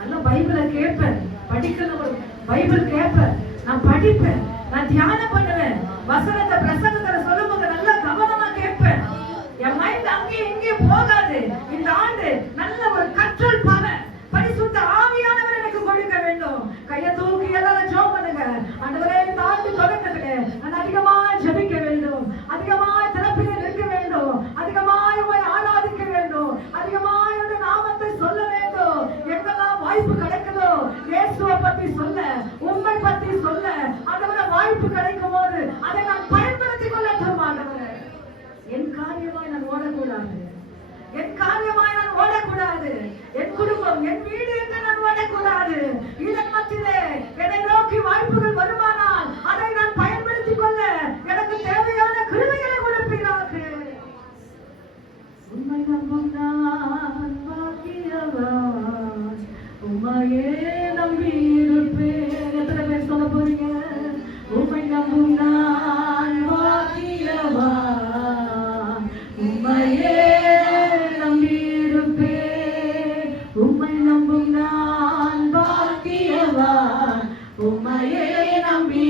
நல்ல பைபிளை கேட்பேன், படிக்கணும், பைபிள் கேட்பேன், நான் படிப்பேன், நான் தியானம் பண்ணுவேன், வசனத்தை பிரசங்கத்தை சொல்லும் போது நல்லா கவனமா கேட்பேன். என் மைண்ட் அங்கேயும் இங்கேயும் போகாது. இந்த ஆண்டு நல்ல ஒரு கற்றல் பவர் பரிசுத்த ஆவியானவர் எனக்கு கொடுக்க வேண்டும். கையை தூக்கி எல்லாரும் ஜெபம் பண்ணுங்க. ஆண்டவரே, இந்த ஆண்டு தொடக்கத்திலே நான் அதிகமாக ஜெபிக்க வேண்டும், அதிகமாக திறப்பிலே நிற்க வேண்டும், அதிகமாக உம்மை ஆராதிக்க வேண்டும், அதிகமாக உம்முடைய நாமத்தை சொல்ல வேண்டும். எங்கெல்லாம் வாய்ப்பு கிடைக்குதோ இயேசுவை பத்தி சொல்ல, உம்மை பத்தி சொல்ல ஆண்டவரே, வாய்ப்பு கிடைக்கும் போது அதை நான் பயன்படுத்திக் கொள்ளட்டும். ஆண்டவரே, என் காரியமாய் நான் ஓடக்கூடாது, என் காரியமாய் நான் ஓடக்கூடாது, என் குடும்பம், என் வீடு என்று நான் ஓடக்கூடாது. இதன் மத்தியிலே என்னை நோக்கி வாய்ப்புகள் வருமானால் அதை நான் பயன்படுத்திக் கொள்ள எனக்கு தேவையான கிருபைகளை கொடுப்பீராக. உம்மை நம்பும் நான் பாக்கியவான், உம்மையே நம்பி இருப்பேன். எத்தனை பேர் சொல்ல போறீங்க? உம்மை நம்பும் நான் பாக்கியவான், உம்மையே நம்பி இருப்பேன். உம்மை நம்பும் நான் பாக்கியவான், உம்மையே நம்பி